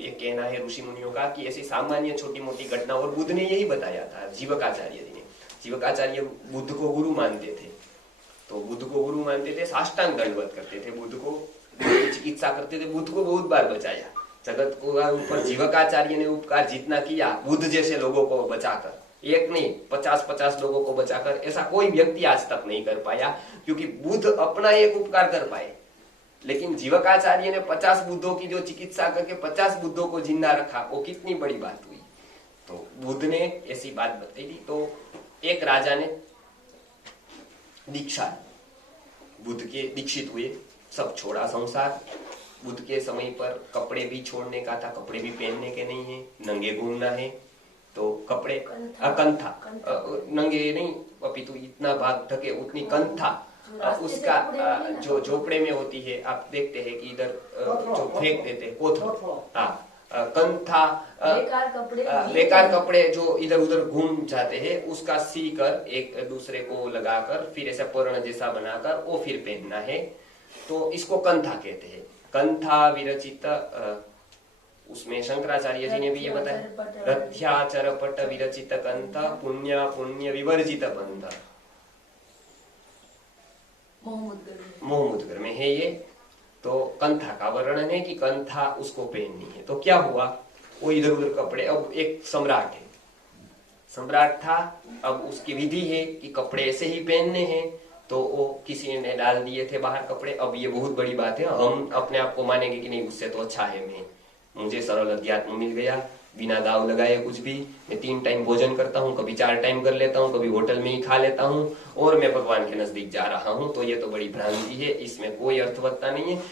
एक कहना है ऋषि मुनियों का कि ऐसी सामान्य छोटी मोटी घटना, और बुद्ध ने यही बताया था, जीवकाचार्य जी ने। जीवकाचार्य बुद्ध को गुरु मानते थे, तो बुद्ध को गुरु मानते थे, साष्टांग दंडवत करते थे बुद्ध को, चिकित्सा करते थे, बुद्ध को बहुत बार बचाया। जगत को ऊपर जीवकाचार्य ने उपकार जितना किया बुद्ध जैसे लोगों को बचाकर, एक नहीं 50-50 लोगों को बचाकर, ऐसा कोई व्यक्ति आज तक नहीं कर पाया, क्योंकि बुद्ध अपना एक उपकार कर पाए। लेकिन जीवकाचार्य ने 50 बुद्धों की जो चिकित्सा करके 50 बुद्धों को जिंदा रखा, वो कितनी बड़ी बात हुई। तो बुद्ध ने ऐसी बात बताई थी। तो एक राजा ने दीक्षा, बुद्ध के दीक्षित हुए, सब छोड़ा संसार। बुद्ध के समय पर कपड़े भी छोड़ने का था, कपड़े भी पहनने के नहीं है, नंगे घूमना है। तो कपड़े कंथा, नंगे नहीं अपितु इतना भाग ढके, उतनी कंथा उसका जो झोपड़े में होती है, आप देखते हैं कि इधर जो फेंक देते हैं कोथल, हाँ कंथा, बेकार कपड़े जो इधर उधर घूम जाते हैं, उसका सी कर एक दूसरे को लगाकर फिर ऐसा पर्ण जैसा बनाकर वो फिर पहनना है। तो इसको कंथा कहते हैं। कंथा विरचित, उसमें शंकराचार्य जी ने भी ये बताया, रथ्याचरपट विरचित कंथ, पुण्य पुण्य विवर्जित बंध, मोहमुद्गर में है ये। तो कंथा का वर्णन है कि कंथा उसको पहननी है। तो क्या हुआ, वो इधर उधर कपड़े, अब एक सम्राट है, सम्राट था, अब उसकी विधि है कि कपड़े ऐसे ही पहनने हैं। तो वो किसी ने डाल दिए थे बाहर कपड़े। अब ये बहुत बड़ी बात है, हम अपने आप को मानेंगे कि नहीं उससे तो अच्छा है, मुझे सरल अध्यात्म मिल गया, बिना दाव लगाए कुछ भी, मैं 3 टाइम भोजन करता हूँ, कभी 4 टाइम कर लेता हूँ, कभी होटल में ही खा लेता हूँ, और मैं भगवान के नजदीक जा रहा हूँ। तो ये तो बड़ी भ्रांति है, इसमें कोई अर्थवत्ता नहीं है।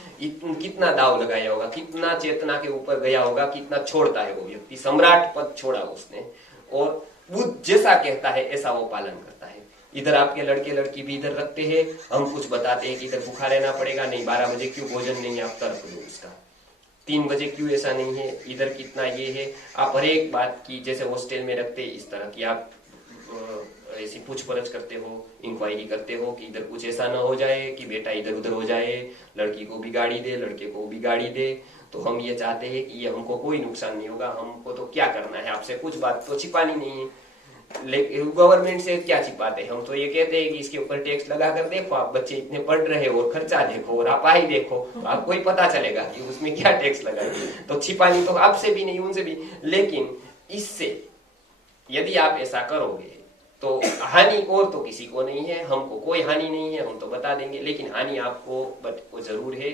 कितना दाव लगाया होगा, कितना चेतना के ऊपर गया होगा, कितना छोड़ता है वो व्यक्ति। सम्राट पद छोड़ा उसने, और बुद्ध जैसा कहता है ऐसा वो पालन करता है। इधर आपके लड़के लड़की भी इधर रखते हैं, हम कुछ बताते हैं कि इधर भूखा रहना पड़ेगा, नहीं 12 बजे क्यों भोजन नहीं, आप तर्क दो उसका, 3 बजे क्यों ऐसा नहीं है, इधर कितना ये है। आप हर एक बात की, जैसे हॉस्टल में रखते इस तरह की आप ऐसी पूछ परछ करते हो, इंक्वायरी करते हो कि इधर कुछ ऐसा ना हो जाए कि बेटा इधर उधर हो जाए, लड़की को भी गाड़ी दे, लड़के को भी गाड़ी दे। तो हम ये चाहते हैं कि ये हमको कोई नुकसान नहीं होगा, हमको तो क्या करना है, आपसे कुछ बात तो छिपानी नहीं है। लेकिन गवर्नमेंट से क्या छिपाते हैं, हम तो ये कहते हैं कि इसके ऊपर टैक्स लगा कर देखो, आप बच्चे इतने पढ़ रहे हो, और खर्चा देखो, और आप ही देखो, तो आपको ही पता चलेगा कि उसमें क्या टैक्स लगा है। तो छिपानी तो आपसे भी नहीं, उनसे भी। लेकिन इससे यदि आप ऐसा करोगे तो हानि और तो किसी को नहीं है, हमको कोई हानि नहीं है, हम तो बता देंगे। लेकिन हानि आपको वो जरूर है।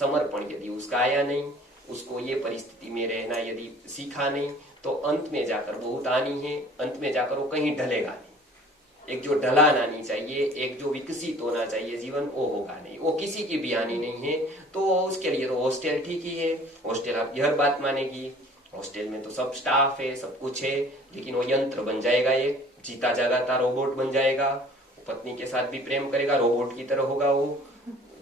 समर्पण यदि उसका आया नहीं, उसको ये परिस्थिति में रहना यदि सीखा नहीं, तो अंत में जाकर बहुत हानि है, अंत में जाकर वो कहीं ढलेगा नहीं। एक जो ढलान आनी चाहिए, एक जो विकसित होना चाहिए जीवन, वो होगा नहीं, वो किसी की भी हानि नहीं है। तो उसके लिए तो हॉस्टल ठीक ही है, हॉस्टल आपकी हर बात मानेगी, हॉस्टल में तो सब स्टाफ है, सब कुछ है। लेकिन वो यंत्र बन जाएगा, एक जीता जागता रोबोट बन जाएगा। पत्नी के साथ भी प्रेम करेगा, रोबोट की तरह होगा, वो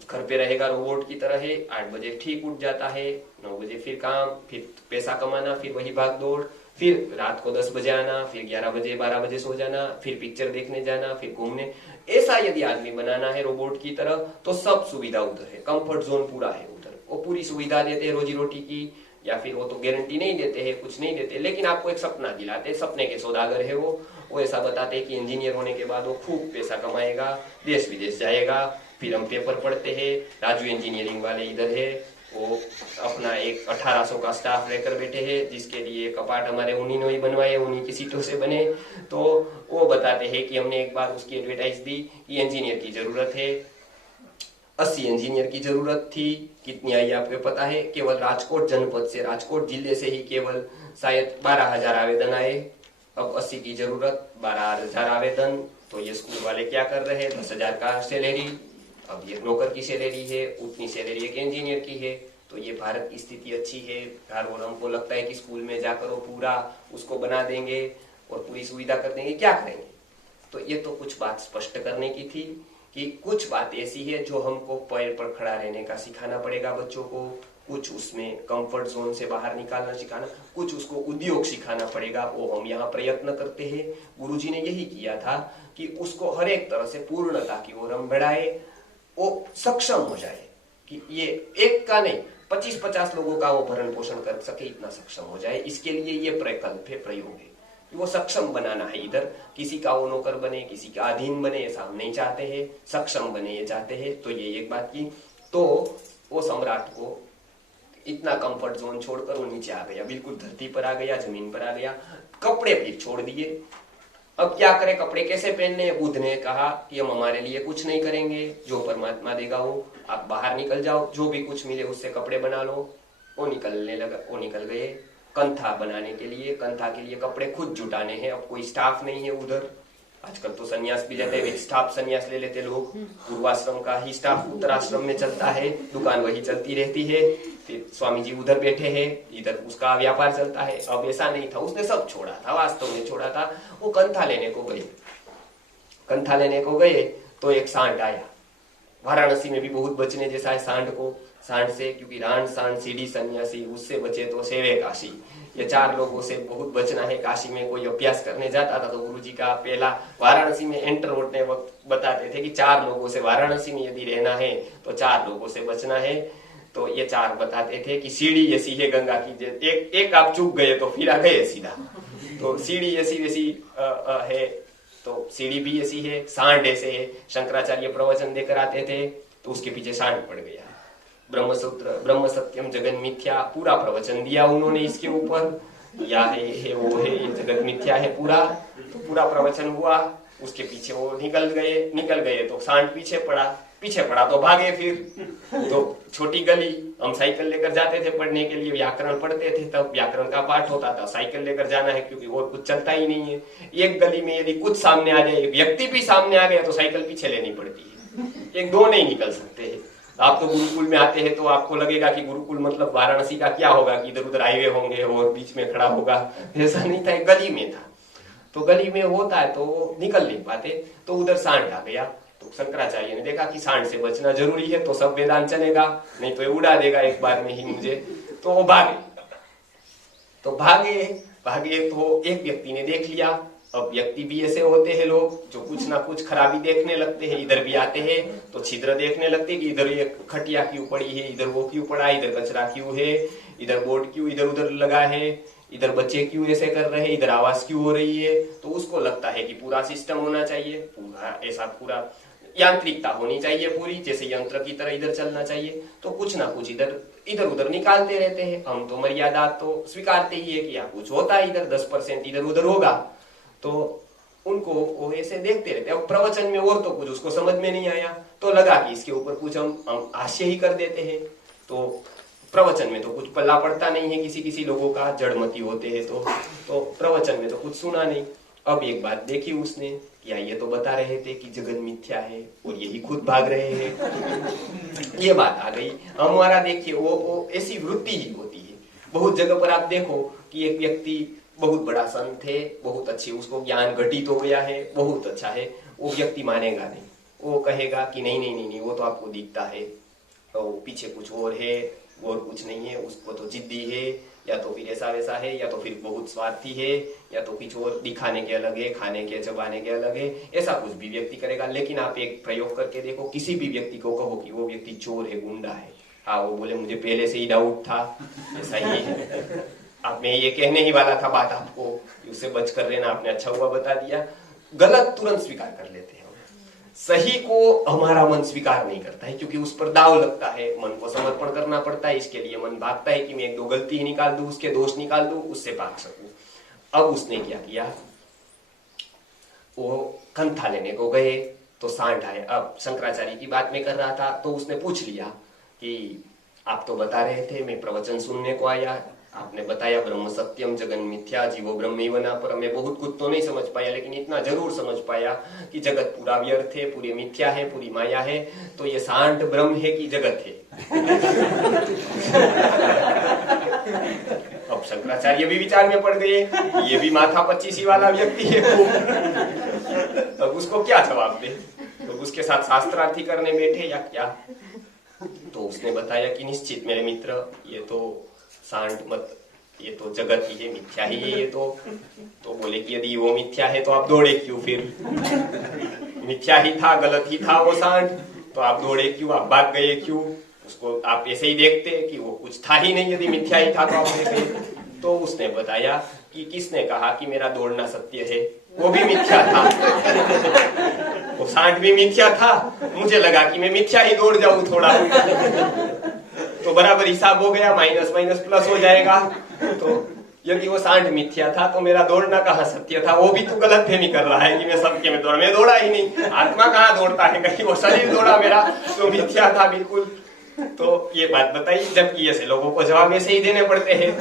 घर पे रहेगा रोबोट की तरह है। 8 बजे ठीक उठ जाता है, 9 बजे फिर काम, फिर पैसा कमाना, फिर वही भाग दौड़, फिर रात को 10 बजे आना, फिर 11 बजे 12 बजे सो जाना, फिर पिक्चर देखने जाना, फिर घूमने। ऐसा यदि आदमी बनाना है रोबोट की तरह, तो सब सुविधा उधर है, कंफर्ट जोन पूरा है उधर। वो पूरी सुविधा देते हैं रोजी रोटी की, या फिर वो तो गारंटी नहीं देते हैं, कुछ नहीं देते, लेकिन आपको एक सपना दिलाते, सपने के सौदागर है वो ऐसा बताते हैं कि इंजीनियर होने के बाद वो खूब पैसा कमाएगा, देश विदेश जाएगा। फिर हम पेपर पढ़ते हैं, राजू इंजीनियरिंग वाले इधर है, वो अपना एक 1800 का स्टाफ लेकर बैठे हैं, जिसके लिए कपाट हमारे उन्हीं ने ही बनवाए, उन्हीं की सीटों से बने। तो वो बताते हैं कि हमने एक बार उसकी एडवर्टाइज दी कि इंजीनियर की जरूरत है, 80 इंजीनियर की जरूरत थी। कितनी आई आपको पता है? केवल राजकोट जनपद से, राजकोट जिले से ही केवल शायद 12,000 आवेदन आए। अब 80 की जरूरत, 12,000 आवेदन। तो ये स्कूल वाले क्या कर रहे हैं, 10,000 का सैलरी, अब ये नौकर की सैलरी है, उतनी सैलरी एक इंजीनियर की है। तो ये भारत की स्थिति अच्छी है और हमको लगता है कि स्कूल में जाकर वो पूरा उसको बना देंगे और पूरी सुविधा कर देंगे, क्या करेंगे? तो ये तो कुछ बात स्पष्ट करने की थी कि कुछ बात ऐसी है जो हमको पैर पर खड़ा रहने का सिखाना पड़ेगा बच्चों को, कुछ उसमें कंफर्ट जोन से बाहर निकालना सिखाना, कुछ उसको उद्योग सिखाना पड़ेगा। वो हम यहाँ प्रयत्न करते हैं। गुरुजी ने यही किया था कि उसको हर एक तरह से पूर्णता की ओर हम बढ़ाए, वो सक्षम हो जाए कि ये एक का नहीं 25-50 लोगों का वो भरण पोषण कर सके, इतना सक्षम हो जाए। इसके लिए ये प्रकल्प है, प्रयोग है, वो सक्षम बनाना है। इधर किसी का वो नौकर बने, किसी का अधीन बने, ऐसा हम नहीं चाहते हैं, सक्षम बने ये चाहते हैं। तो ये एक बात की। तो वो सम्राट को इतना कंफर्ट जोन छोड़कर वो नीचे आ गया, बिल्कुल धरती पर आ गया, जमीन पर आ गया। कपड़े फिर छोड़ दिए। अब क्या करें, कपड़े कैसे पहनने? बुद्ध ने कहा कि हम हमारे लिए कुछ नहीं करेंगे, जो परमात्मा देगा वो, आप बाहर निकल जाओ, जो भी कुछ मिले उससे कपड़े बना लो। वो निकलने लगा, वो निकल गए कंथा बनाने के लिए। कंथा के लिए कपड़े खुद जुटाने हैं। अब कोई स्टाफ नहीं है उधर। आजकल तो सन्यास भी लेते हैं, स्टाफ सन्यास ले लेते लोग। पूर्वाश्रम का ही स्टाफ उत्तराश्रम में चलता है, दुकान वही चलती रहती है। फिर स्वामी जी उधर बैठे हैं, इधर उसका व्यापार चलता है। अब ऐसा नहीं था, उसने सब छोड़ा था, वास्तव में छोड़ा था। वो कंथा लेने को गए, कंथा लेने को गए तो एक सांड आया। वाराणसी में भी बहुत बचने जैसा है सांड को, सांड से, क्योंकि राण सांड सीढ़ी सन्यासी, उससे बचे तो सेवे काशी। ये 4 लोगों से बहुत बचना है। काशी में कोई अभ्यास करने जाता था तो गुरुजी का पहला वाराणसी में एंटर होने वक्त बताते थे कि 4 लोगों से वाराणसी में यदि रहना है तो 4 लोगों से बचना है। तो ये 4 बताते थे कि सीढ़ी ऐसी है गंगा की, एक आप चूक गए तो फिर आ गए सीधा। तो सीढ़ी ऐसी वैसी है, तो सीढ़ी भी ऐसी है, सांड ऐसे है। शंकराचार्य प्रवचन देकर आते थे तो उसके पीछे सांड पड़ गया। ब्रह्मसूत्र, ब्रह्म सत्यम जगन मिथ्या, पूरा प्रवचन दिया उन्होंने इसके ऊपर, या है वो है, ये जगत मिथ्या है पूरा। तो पूरा प्रवचन हुआ, उसके पीछे वो निकल गए तो सांड पीछे पड़ा तो भागे। फिर तो छोटी गली, हम साइकिल लेकर जाते थे पढ़ने के लिए, व्याकरण पढ़ते थे, तब व्याकरण का पाठ होता था। साइकिल लेकर जाना है क्योंकि और कुछ चलता ही नहीं है। एक गली में यदि कुछ सामने आ जाए, व्यक्ति भी सामने आ गया तो साइकिल पीछे लेनी पड़ती है, 1-2 नहीं निकल सकते हैं। आप तो गुरुकुल में आते हैं तो आपको लगेगा कि गुरुकुल मतलब वाराणसी का क्या होगा कि इधर उधर हाईवे होंगे और बीच में खड़ा होगा, ऐसा नहीं था, गली में था। तो गली में होता है तो निकल नहीं पाते, तो उधर सांड आ गया। तो शंकराचार्य ने देखा कि सांड से बचना जरूरी है, तो सब वेदांत चलेगा, नहीं तो ये उड़ा देगा एक बार में ही मुझे। तो वो भागे, तो भागे तो एक व्यक्ति ने देख लिया। अब व्यक्ति भी ऐसे होते हैं लोग जो कुछ ना कुछ खराबी देखने लगते हैं, इधर भी आते हैं तो छिद्र देखने लगते हैं कि इधर ये खटिया क्यों पड़ी है, इधर वो क्यों पड़ा, इधर कचरा क्यों है, इधर बोर्ड क्यों इधर उधर लगा है, इधर बच्चे क्यों ऐसे कर रहे हैं, इधर आवाज क्यों हो रही है। तो उसको लगता है कि पूरा सिस्टम होना चाहिए, पूरा ऐसा पूरा यांत्रिकता होनी चाहिए पूरी, जैसे यंत्र की तरह इधर चलना चाहिए। तो कुछ ना कुछ इधर उधर निकालते रहते हैं। हम तो मर्यादा तो स्वीकारते ही है कि यहाँ कुछ होता है, इधर 10% इधर उधर होगा, तो उनको वो ऐसे देखते रहते। अब प्रवचन में और तो कुछ उसको समझ में नहीं आया, तो लगा कि इसके ऊपर कुछ हम हास्य ही कर देते हैं। तो प्रवचन में तो कुछ पल्ला पड़ता नहीं है, किसी लोगों का जड़मती होते हैं तो प्रवचन में तो कुछ सुना नहीं। अब एक बात देखी उसने, या ये तो बता रहे थे कि जगत मिथ्या है और यही खुद भाग रहे हैं, ये बात आ गई। हमारा देखिए वो ऐसी वृत्ति ही होती है। बहुत जगह पर आप देखो कि एक व्यक्ति बहुत बड़ा संत है, बहुत अच्छी उसको ज्ञान घटित हो गया है, बहुत अच्छा है, वो व्यक्ति मानेगा नहीं, वो कहेगा कि नहीं, वो तो आपको दिखता है, तो पीछे कुछ और है, और कुछ नहीं है, उसको तो जिद्दी है, या तो फिर ऐसा वैसा है, या तो फिर बहुत स्वार्थी है, या तो कुछ और दिखाने के अलग है, खाने के चबाने के अलग है, ऐसा कुछ भी व्यक्ति करेगा। लेकिन आप एक प्रयोग करके देखो, किसी भी व्यक्ति को कहो कि वो व्यक्ति चोर है, गुंडा है, हाँ वो बोले मुझे पहले से ही डाउट था, ऐसा ही है। अब मैं ये कहने ही वाला था बात आपको, उससे बच कर रहना, आपने अच्छा हुआ बता दिया। गलत तुरंत स्वीकार कर लेते हैं, सही को हमारा मन स्वीकार नहीं करता है, क्योंकि उस पर दाव लगता है, मन को समर्पण करना पड़ता है। इसके लिए मन भागता है कि मैं एक दो गलती ही निकाल दूं, उसके दोष निकाल दूं, उससे भाग सकूं। अब उसने क्या किया, वो कंथा लेने को गए तो सांड आए। अब शंकराचार्य की बात में कर रहा था, तो उसने पूछ लिया कि आप तो बता रहे थे, मैं प्रवचन सुनने को आया, आपने बताया ब्रह्म सत्यम जगन मिथ्या जीवो ब्रह्मैव न परम। मैं बहुत कुछ तो नहीं समझ पाया, लेकिन इतना जरूर समझ पाया कि जगत पूरा व्यर्थ है, पूरी मिथ्या है, पूरी माया है। तो ये सांड ब्रह्म है कि जगत है? अब शंकराचार्य भी विचार में पड़ गए, ये भी माथा 25 वाला व्यक्ति है, अब उसको क्या जवाब दे? तो उसके साथ शास्त्रार्थी करने बैठे या क्या? तो उसने बताया कि निश्चित मेरे मित्र, ये तो सांड मत, ये तो जगत ही है, मिथ्या ही है ये तो बोले कि यदि वो मिथ्या है तो आप दौड़े क्यों? फिर मिथ्या ही था, गलत ही था वो सांड, तो आप दौड़े क्यों, आप भाग गए क्यों? उसको आप ऐसे ही देखते कि वो कुछ था ही नहीं, यदि मिथ्या ही था तो आप गए। तो उसने बताया कि किसने कहा कि मेरा दौड़ना सत्य है, वो भी मिथ्या था, वो सांड भी मिथ्या था, मुझे लगा कि मैं मिथ्या ही दौड़ जाऊं थोड़ा, तो बराबर हिसाब हो गया, माइनस माइनस प्लस हो जाएगा। तो यदि वो सांड मिथ्या था तो मेरा दौड़ना कहाँ सत्य था? वो भी तो गलत फहमी कर रहा है कि मैं सत्य में दौड़ा, मैं दौड़ा ही नहीं, आत्मा कहाँ दौड़ता है, कहीं वो शरीर दौड़ा मेरा, तो मिथ्या था बिल्कुल। तो ये बात बताई, जबकि ऐसे लोगों को जवाब ऐसे ही देने पड़ते हैं।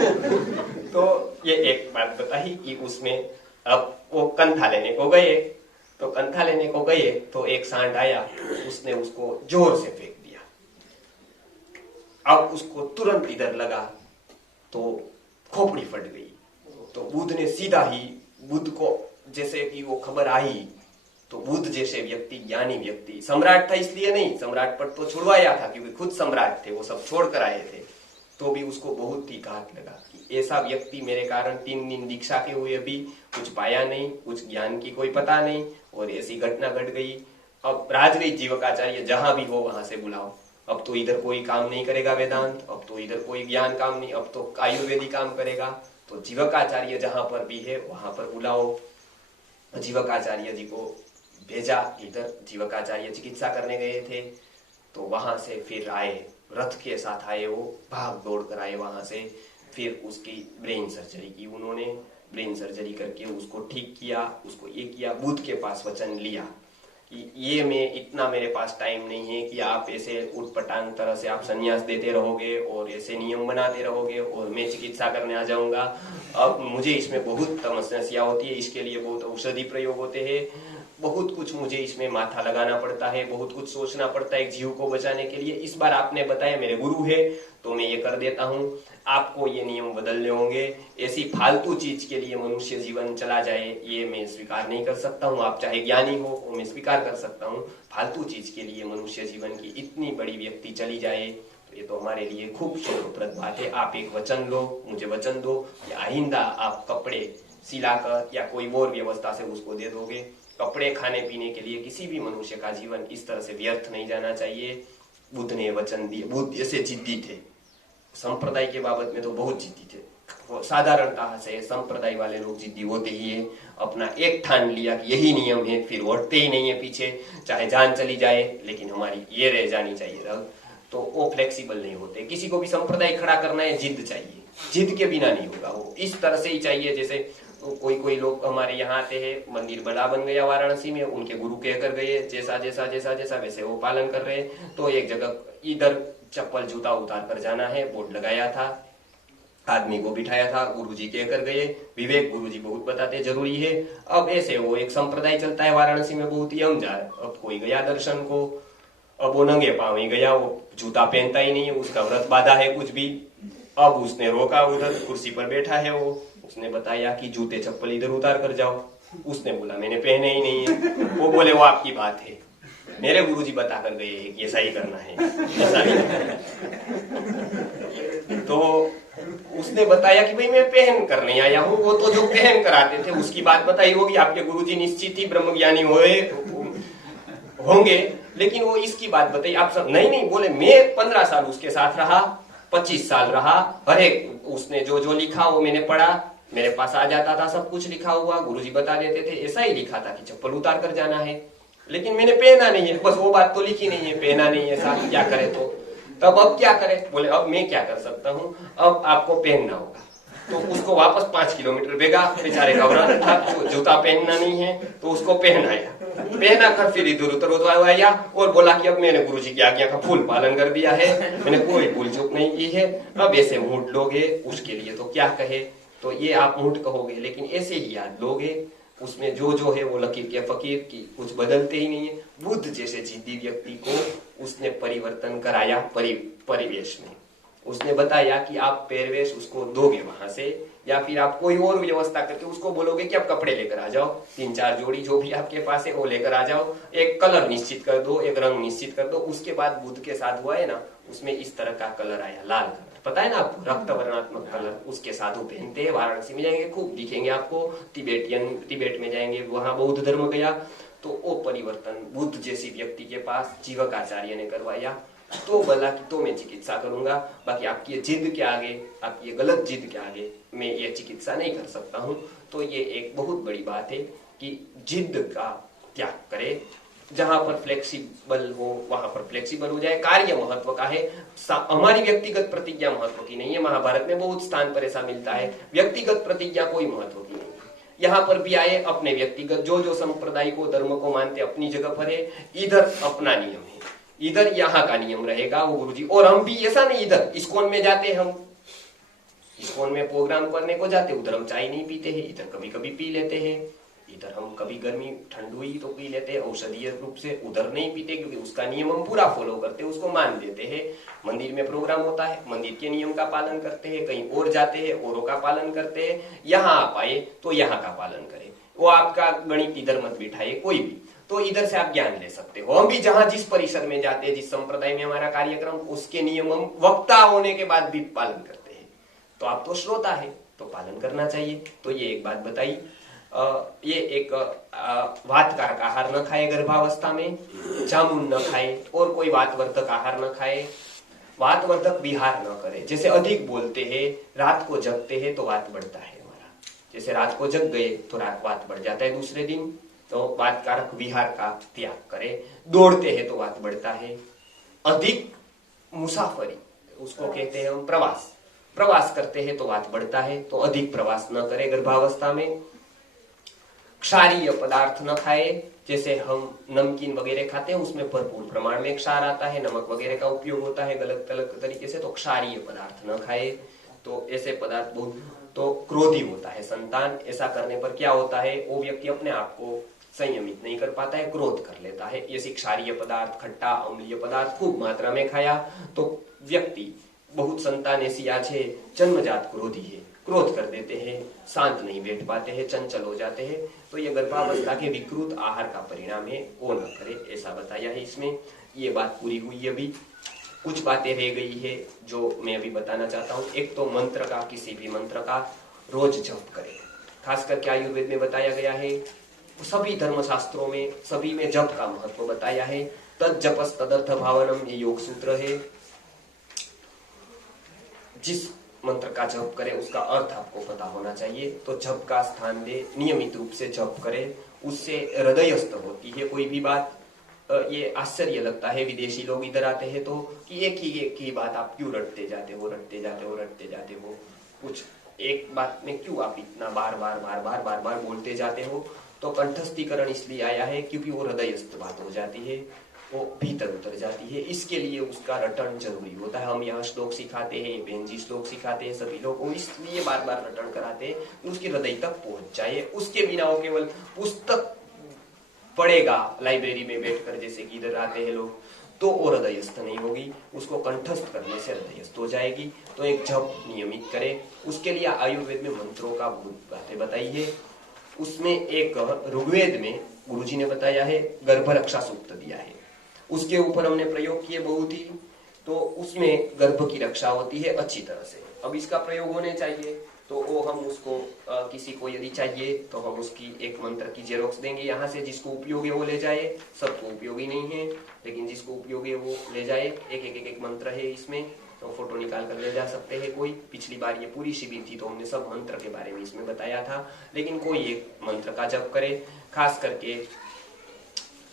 तो ये एक बात बताई कि उसमें अब वो कंथा लेने को गए, तो कंथा लेने को गए तो एक सांड आया, उसने उसको जोर से फेंक दिया। अब उसको तुरंत इधर लगा तो खोपड़ी फट गई। तो बुद्ध ने सीधा ही, बुद्ध को जैसे कि वो खबर आई, तो बुद्ध जैसे व्यक्ति, ज्ञानी व्यक्ति, सम्राट था इसलिए नहीं, सम्राट पर तो छुड़वाया था क्योंकि खुद सम्राट थे, वो सब छोड़ कर आए थे, तो भी उसको बहुत ही घात लगा कि ऐसा व्यक्ति मेरे कारण 3 दिन दीक्षा के हुए भी कुछ पाया नहीं, कुछ ज्ञान की कोई पता नहीं, और ऐसी घटना घट गई। अब राजगीर जीवकाचार्य जहां भी हो वहां से बुलाओ, अब तो इधर कोई काम नहीं करेगा वेदांत, अब तो इधर कोई ज्ञान काम नहीं, अब तो आयुर्वेदी काम करेगा, तो जीवकाचार्य जहां पर भी है वहां पर बुलाओ। जीवकाचार्य जी को भेजा इधर, जीवकाचार्य चिकित्सा करने गए थे, तो वहां से फिर आए, रथ के साथ आए, वो भाग दौड़ कर आए वहां से। फिर उसकी ब्रेन सर्जरी की उन्होंने, ब्रेन सर्जरी करके उसको ठीक किया, उसको ये किया। बुद्ध के पास वचन लिया कि ये मैं इतना, मेरे पास टाइम नहीं है कि आप ऐसे उटपटांग तरह से आप संन्यास देते रहोगे और ऐसे नियम बनाते रहोगे और मैं चिकित्सा करने आ जाऊंगा। अब मुझे इसमें बहुत समस्या होती है, इसके लिए बहुत औषधि प्रयोग होते हैं, बहुत कुछ मुझे इसमें माथा लगाना पड़ता है, बहुत कुछ सोचना पड़ता है एक जीव को बचाने के लिए। इस बार आपने बताया मेरे गुरु है तो मैं ये कर देता हूँ, आपको ये नियम बदलने होंगे। ऐसी फालतू चीज के लिए मनुष्य जीवन चला जाए ये मैं स्वीकार नहीं कर सकता हूँ। आप चाहे ज्ञानी हो वो मैं स्वीकार कर सकता हूँ, फालतू चीज के लिए मनुष्य जीवन की इतनी बड़ी व्यक्ति चली जाए तो ये तो हमारे लिए खूब शोकप्रद बात है। आप एक वचन लो, मुझे वचन दो कि आइंदा आप कपड़े सिलाकर या कोई और व्यवस्था से उसको दे दोगे। कपड़े खाने पीने के लिए किसी भी मनुष्य का जीवन इस तरह से व्यर्थ नहीं जाना चाहिए। बुद्ध ने वचन दिए, बुद्ध ऐसे जिद्दी थे, संप्रदाय के बाबत में तो बहुत जिद्दी थे। साधारणतः से संप्रदाय वाले लोग जिद्दी होते ही है, अपना एक ठान लिया कि यही नियम है, फिर हटते ही नहीं है पीछे, चाहे जान चली जाए लेकिन हमारी ये रह जानी चाहिए रग। तो वो फ्लेक्सिबल नहीं होते। किसी को भी संप्रदाय खड़ा करना है, जिद चाहिए, जिद के बिना नहीं होगा, वो इस तरह से ही चाहिए। जैसे तो कोई लोग हमारे यहाँ आते हैं, मंदिर बड़ा बन गया वाराणसी में, उनके गुरु कहकर गए जैसा जैसा जैसा जैसा वैसे वो पालन कर रहे हैं। तो एक जगह इधर चप्पल जूता उतार कर जाना है, बोर्ड लगाया था, आदमी को बिठाया था, गुरुजी कहकर गए, विवेक गुरुजी बहुत बताते जरूरी है। अब ऐसे वो एक संप्रदाय चलता है वाराणसी में, बहुत ही हम जाए। अब कोई गया दर्शन को, अब वो नंगे पांव ही गया, वो जूता पहनता ही नहीं है, उसका व्रत बाधा है कुछ भी। अब उसने रोका, उधर कुर्सी पर बैठा है वो, उसने बताया कि जूते चप्पल इधर उतार कर जाओ। उसने बोला मैंने पहने ही नहीं है। वो बोले वो आपकी बात है, मेरे गुरुजी बता कर गए कि ऐसा ही करना है, ऐसा नहीं करना। तो उसने बताया कि भाई मैं पहन कर नहीं आया हूँ, वो तो जो पहन कर आते थे उसकी बात बताई होगी, आपके गुरुजी निश्चित ही ब्रह्मज्ञानी होंगे, लेकिन वो इसकी बात बताई। आप सब नहीं बोले, मैं 15 साल उसके साथ रहा, 25 साल रहा, हर एक उसने जो जो लिखा वो मैंने पढ़ा, मेरे पास आ जाता था सब कुछ लिखा हुआ, गुरुजी बता देते थे ऐसा ही लिखा था कि चप्पल उतार कर जाना है, लेकिन मैंने पहना नहीं है, बस वो बात तो लिखी नहीं है, पहना नहीं है साथ, क्या करे। तो तब अब क्या करे, बोले अब मैं क्या कर सकता हूँ, अब आपको पहनना होगा। तो उसको वापस 5 किलोमीटर भेगा, बेचारे का व्रत था, जूता पहनना नहीं है तो उसको पहनाया, पहना कर फिर इधर उधर आया और बोला कि अब मैंने गुरुजी की आज्ञा का फुल पालन कर दिया है, मैंने कोई भूल चूक नहीं की है, अब ऐसे मूड लोगे उसके लिए तो क्या कहे। तो ये आप मूड कहोगे, लेकिन ऐसे ही याद लोगे, उसमें जो जो है वो लकीर के फकीर की कुछ बदलते ही नहीं है। बुद्ध जैसे जिद्दी व्यक्ति को उसने परिवर्तन कराया परिवेश में, उसने बताया कि आप परिवेश उसको दोगे वहां से, या फिर आप कोई और व्यवस्था करके उसको बोलोगे कि आप कपड़े लेकर आ जाओ, 3-4 जोड़ी जो भी आपके पास है वो लेकर आ जाओ, एक कलर निश्चित कर दो, एक रंग निश्चित कर दो। उसके बाद बुद्ध के साथ हुआ है ना, उसमें इस तरह का कलर आया, लाल कलर, पता है ना आपको, रक्त वर्णात्मक कलर उसके साधु पहनते हैं। वाराणसी में जाएंगे खूब दिखेंगे आपको, तिबेट में जाएंगे वहां बौद्ध धर्म गया तो वो परिवर्तन बुद्ध जैसी व्यक्ति के पास जीवकाचार्य ने करवाया। तो बोला कि तो मैं चिकित्सा करूंगा, बाकी आपकी ये जिद के आगे, आपकी ये गलत जिद के आगे मैं ये चिकित्सा नहीं कर सकता हूं। तो ये एक बहुत बड़ी बात है कि जिद का त्याग करे, जहां पर फ्लेक्सिबल हो वहां पर फ्लेक्सिबल हो जाए। कार्य महत्व का है, हमारी व्यक्तिगत प्रतिज्ञा महत्व की नहीं है। महाभारत में बहुत स्थान पर ऐसा मिलता है, व्यक्तिगत प्रतिज्ञा कोई महत्व की नहीं है। यहाँ पर भी आए अपने व्यक्तिगत जो जो संप्रदाय को धर्म को मानते अपनी जगह पर है, इधर अपना नियम है, इधर यहाँ का नियम रहेगा वो गुरुजी। और हम भी ऐसा नहीं, इधर इस्कॉन में जाते, हम इस्कॉन में प्रोग्राम करने को जाते, उधर हम चाय नहीं पीते हैं, इधर कभी कभी पी लेते हैं। इधर हम कभी गर्मी ठंड हुई तो पी लेते हैं औषधीय रूप से, उधर नहीं पीते क्योंकि उसका नियम हम पूरा फॉलो करते हैं, उसको मान देते हैं। मंदिर में प्रोग्राम होता है, मंदिर के नियम का पालन करते हैं, कहीं और जाते हैं औरों का पालन करते हैं, यहाँ आप आए तो यहाँ का पालन करें। वो आपका गणित इधर मत बिठाए कोई भी, तो इधर से आप ज्ञान ले सकते हो। हम भी जहां जिस परिसर में जाते हैं, जिस संप्रदाय में हमारा कार्यक्रम, उसके नियम हम वक्ता होने के बाद भी पालन करते हैं। तो आप तो श्रोता है तो पालन करना चाहिए। तो ये एक बात बताई। ये एक वातकारक आहार न खाए गर्भावस्था में, जामुन न खाए और कोई वातवर्धक आहार न खाए, वातवर्धक विहार न करे। जैसे अधिक बोलते हैं, रात को जगते हैं तो वात बढ़ता है हमारा, जैसे रात को जग गए तो रात वात बढ़ जाता है दूसरे दिन, तो वातकारक विहार का त्याग करे। दौड़ते हैं तो वात बढ़ता है। अधिक मुसाफरी उसको कहते हैं हम प्रवास करते हैं तो वात बढ़ता है, तो अधिक प्रवास न करे गर्भावस्था में। क्षारीय पदार्थ न खाए, जैसे हम नमकीन वगैरह खाते हैं उसमें भरपूर प्रमाण में क्षार आता है, नमक वगैरह का उपयोग होता है गलत गलत तरीके से, तो क्षारीय पदार्थ न खाए। तो ऐसे पदार्थ बहुत, तो क्रोधी होता है संतान, ऐसा करने पर क्या होता है, वो व्यक्ति अपने आप को संयमित नहीं कर पाता है, क्रोध कर लेता है। ऐसी क्षारीय पदार्थ, खट्टा अम्लीय पदार्थ खूब मात्रा में खाया तो व्यक्ति, बहुत संतान ऐसी आज है जन्मजात क्रोधी है, क्रोध कर देते हैं, शांत नहीं बैठ पाते हैं, चंचल हो जाते हैं। तो ये गर्भावस्था के विकृत आहार का परिणाम है, वो न करे, ऐसा बताया है इसमें। ये बात पूरी हुई। अभी कुछ बातें रह गई है जो मैं अभी बताना चाहता हूँ। एक तो मंत्र का, किसी भी मंत्र का रोज जप करें, खास करके आयुर्वेद में बताया गया है, सभी धर्मशास्त्रों में सभी में जप का महत्व बताया है। तद जपस तदर्थ भावनम, ये योग सूत्र है। जिस मंत्र का जप करे उसका अर्थ आपको पता होना चाहिए, तो जप का स्थान दे, नियमित रूप से जप करे, उससे हृदयस्थ होती है कोई भी बात। ये आश्चर्य लगता है विदेशी लोग इधर आते हैं तो कि एक ही बात आप क्यों रटते जाते हो, कुछ एक बात में क्यों आप इतना बार बार बोलते जाते हो। तो कंठस्थीकरण इसलिए आया है क्योंकि वो हृदयस्थ बात हो जाती है, वो भीतर उतर जाती है, इसके लिए उसका रटन जरूरी होता है। हम यहाँ श्लोक सिखाते हैं, बहन जी श्लोक सिखाते हैं सभी लोग, इसलिए बार बार रटन कराते हैं उसके हृदय तक पहुंच जाए। उसके बिना वो केवल पुस्तक पढ़ेगा लाइब्रेरी में बैठकर, जैसे कि इधर आते हैं लोग, तो वो हृदयस्थ नहीं होगी, उसको कंठस्थ करने से हृदयस्थ हो जाएगी। तो एक जप नियमित करे। उसके लिए आयुर्वेद में मंत्रों का बहुत बातें बताई है। उसमें एक ऋग्वेद में गुरुजी ने बताया है, गर्भ रक्षा सूक्त दिया है। उसके ऊपर हमने प्रयोग किए बहुत ही, तो उसमें गर्भ की रक्षा होती है अच्छी तरह से। अब इसका प्रयोग होने चाहिए, तो वो हम उसको किसी को यदि चाहिए तो हम उसकी एक मंत्र की जेरोक्स देंगे यहाँ से, जिसको उपयोगी है वो ले जाए, सबको उपयोगी नहीं है लेकिन जिसको उपयोगी है वो ले जाए। एक मंत्र है इसमें, तो फोटो निकाल कर ले जा सकते हैं कोई। पिछली बार ये पूरी शिविर थी तो हमने सब मंत्र के बारे में इसमें बताया था, लेकिन कोई एक मंत्र का जप करे, खास करके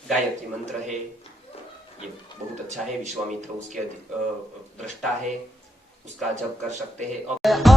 गायत्री मंत्र है, ये बहुत अच्छा है। विश्वामित्र उसके दृष्टा है, उसका जप कर सकते हैं। अब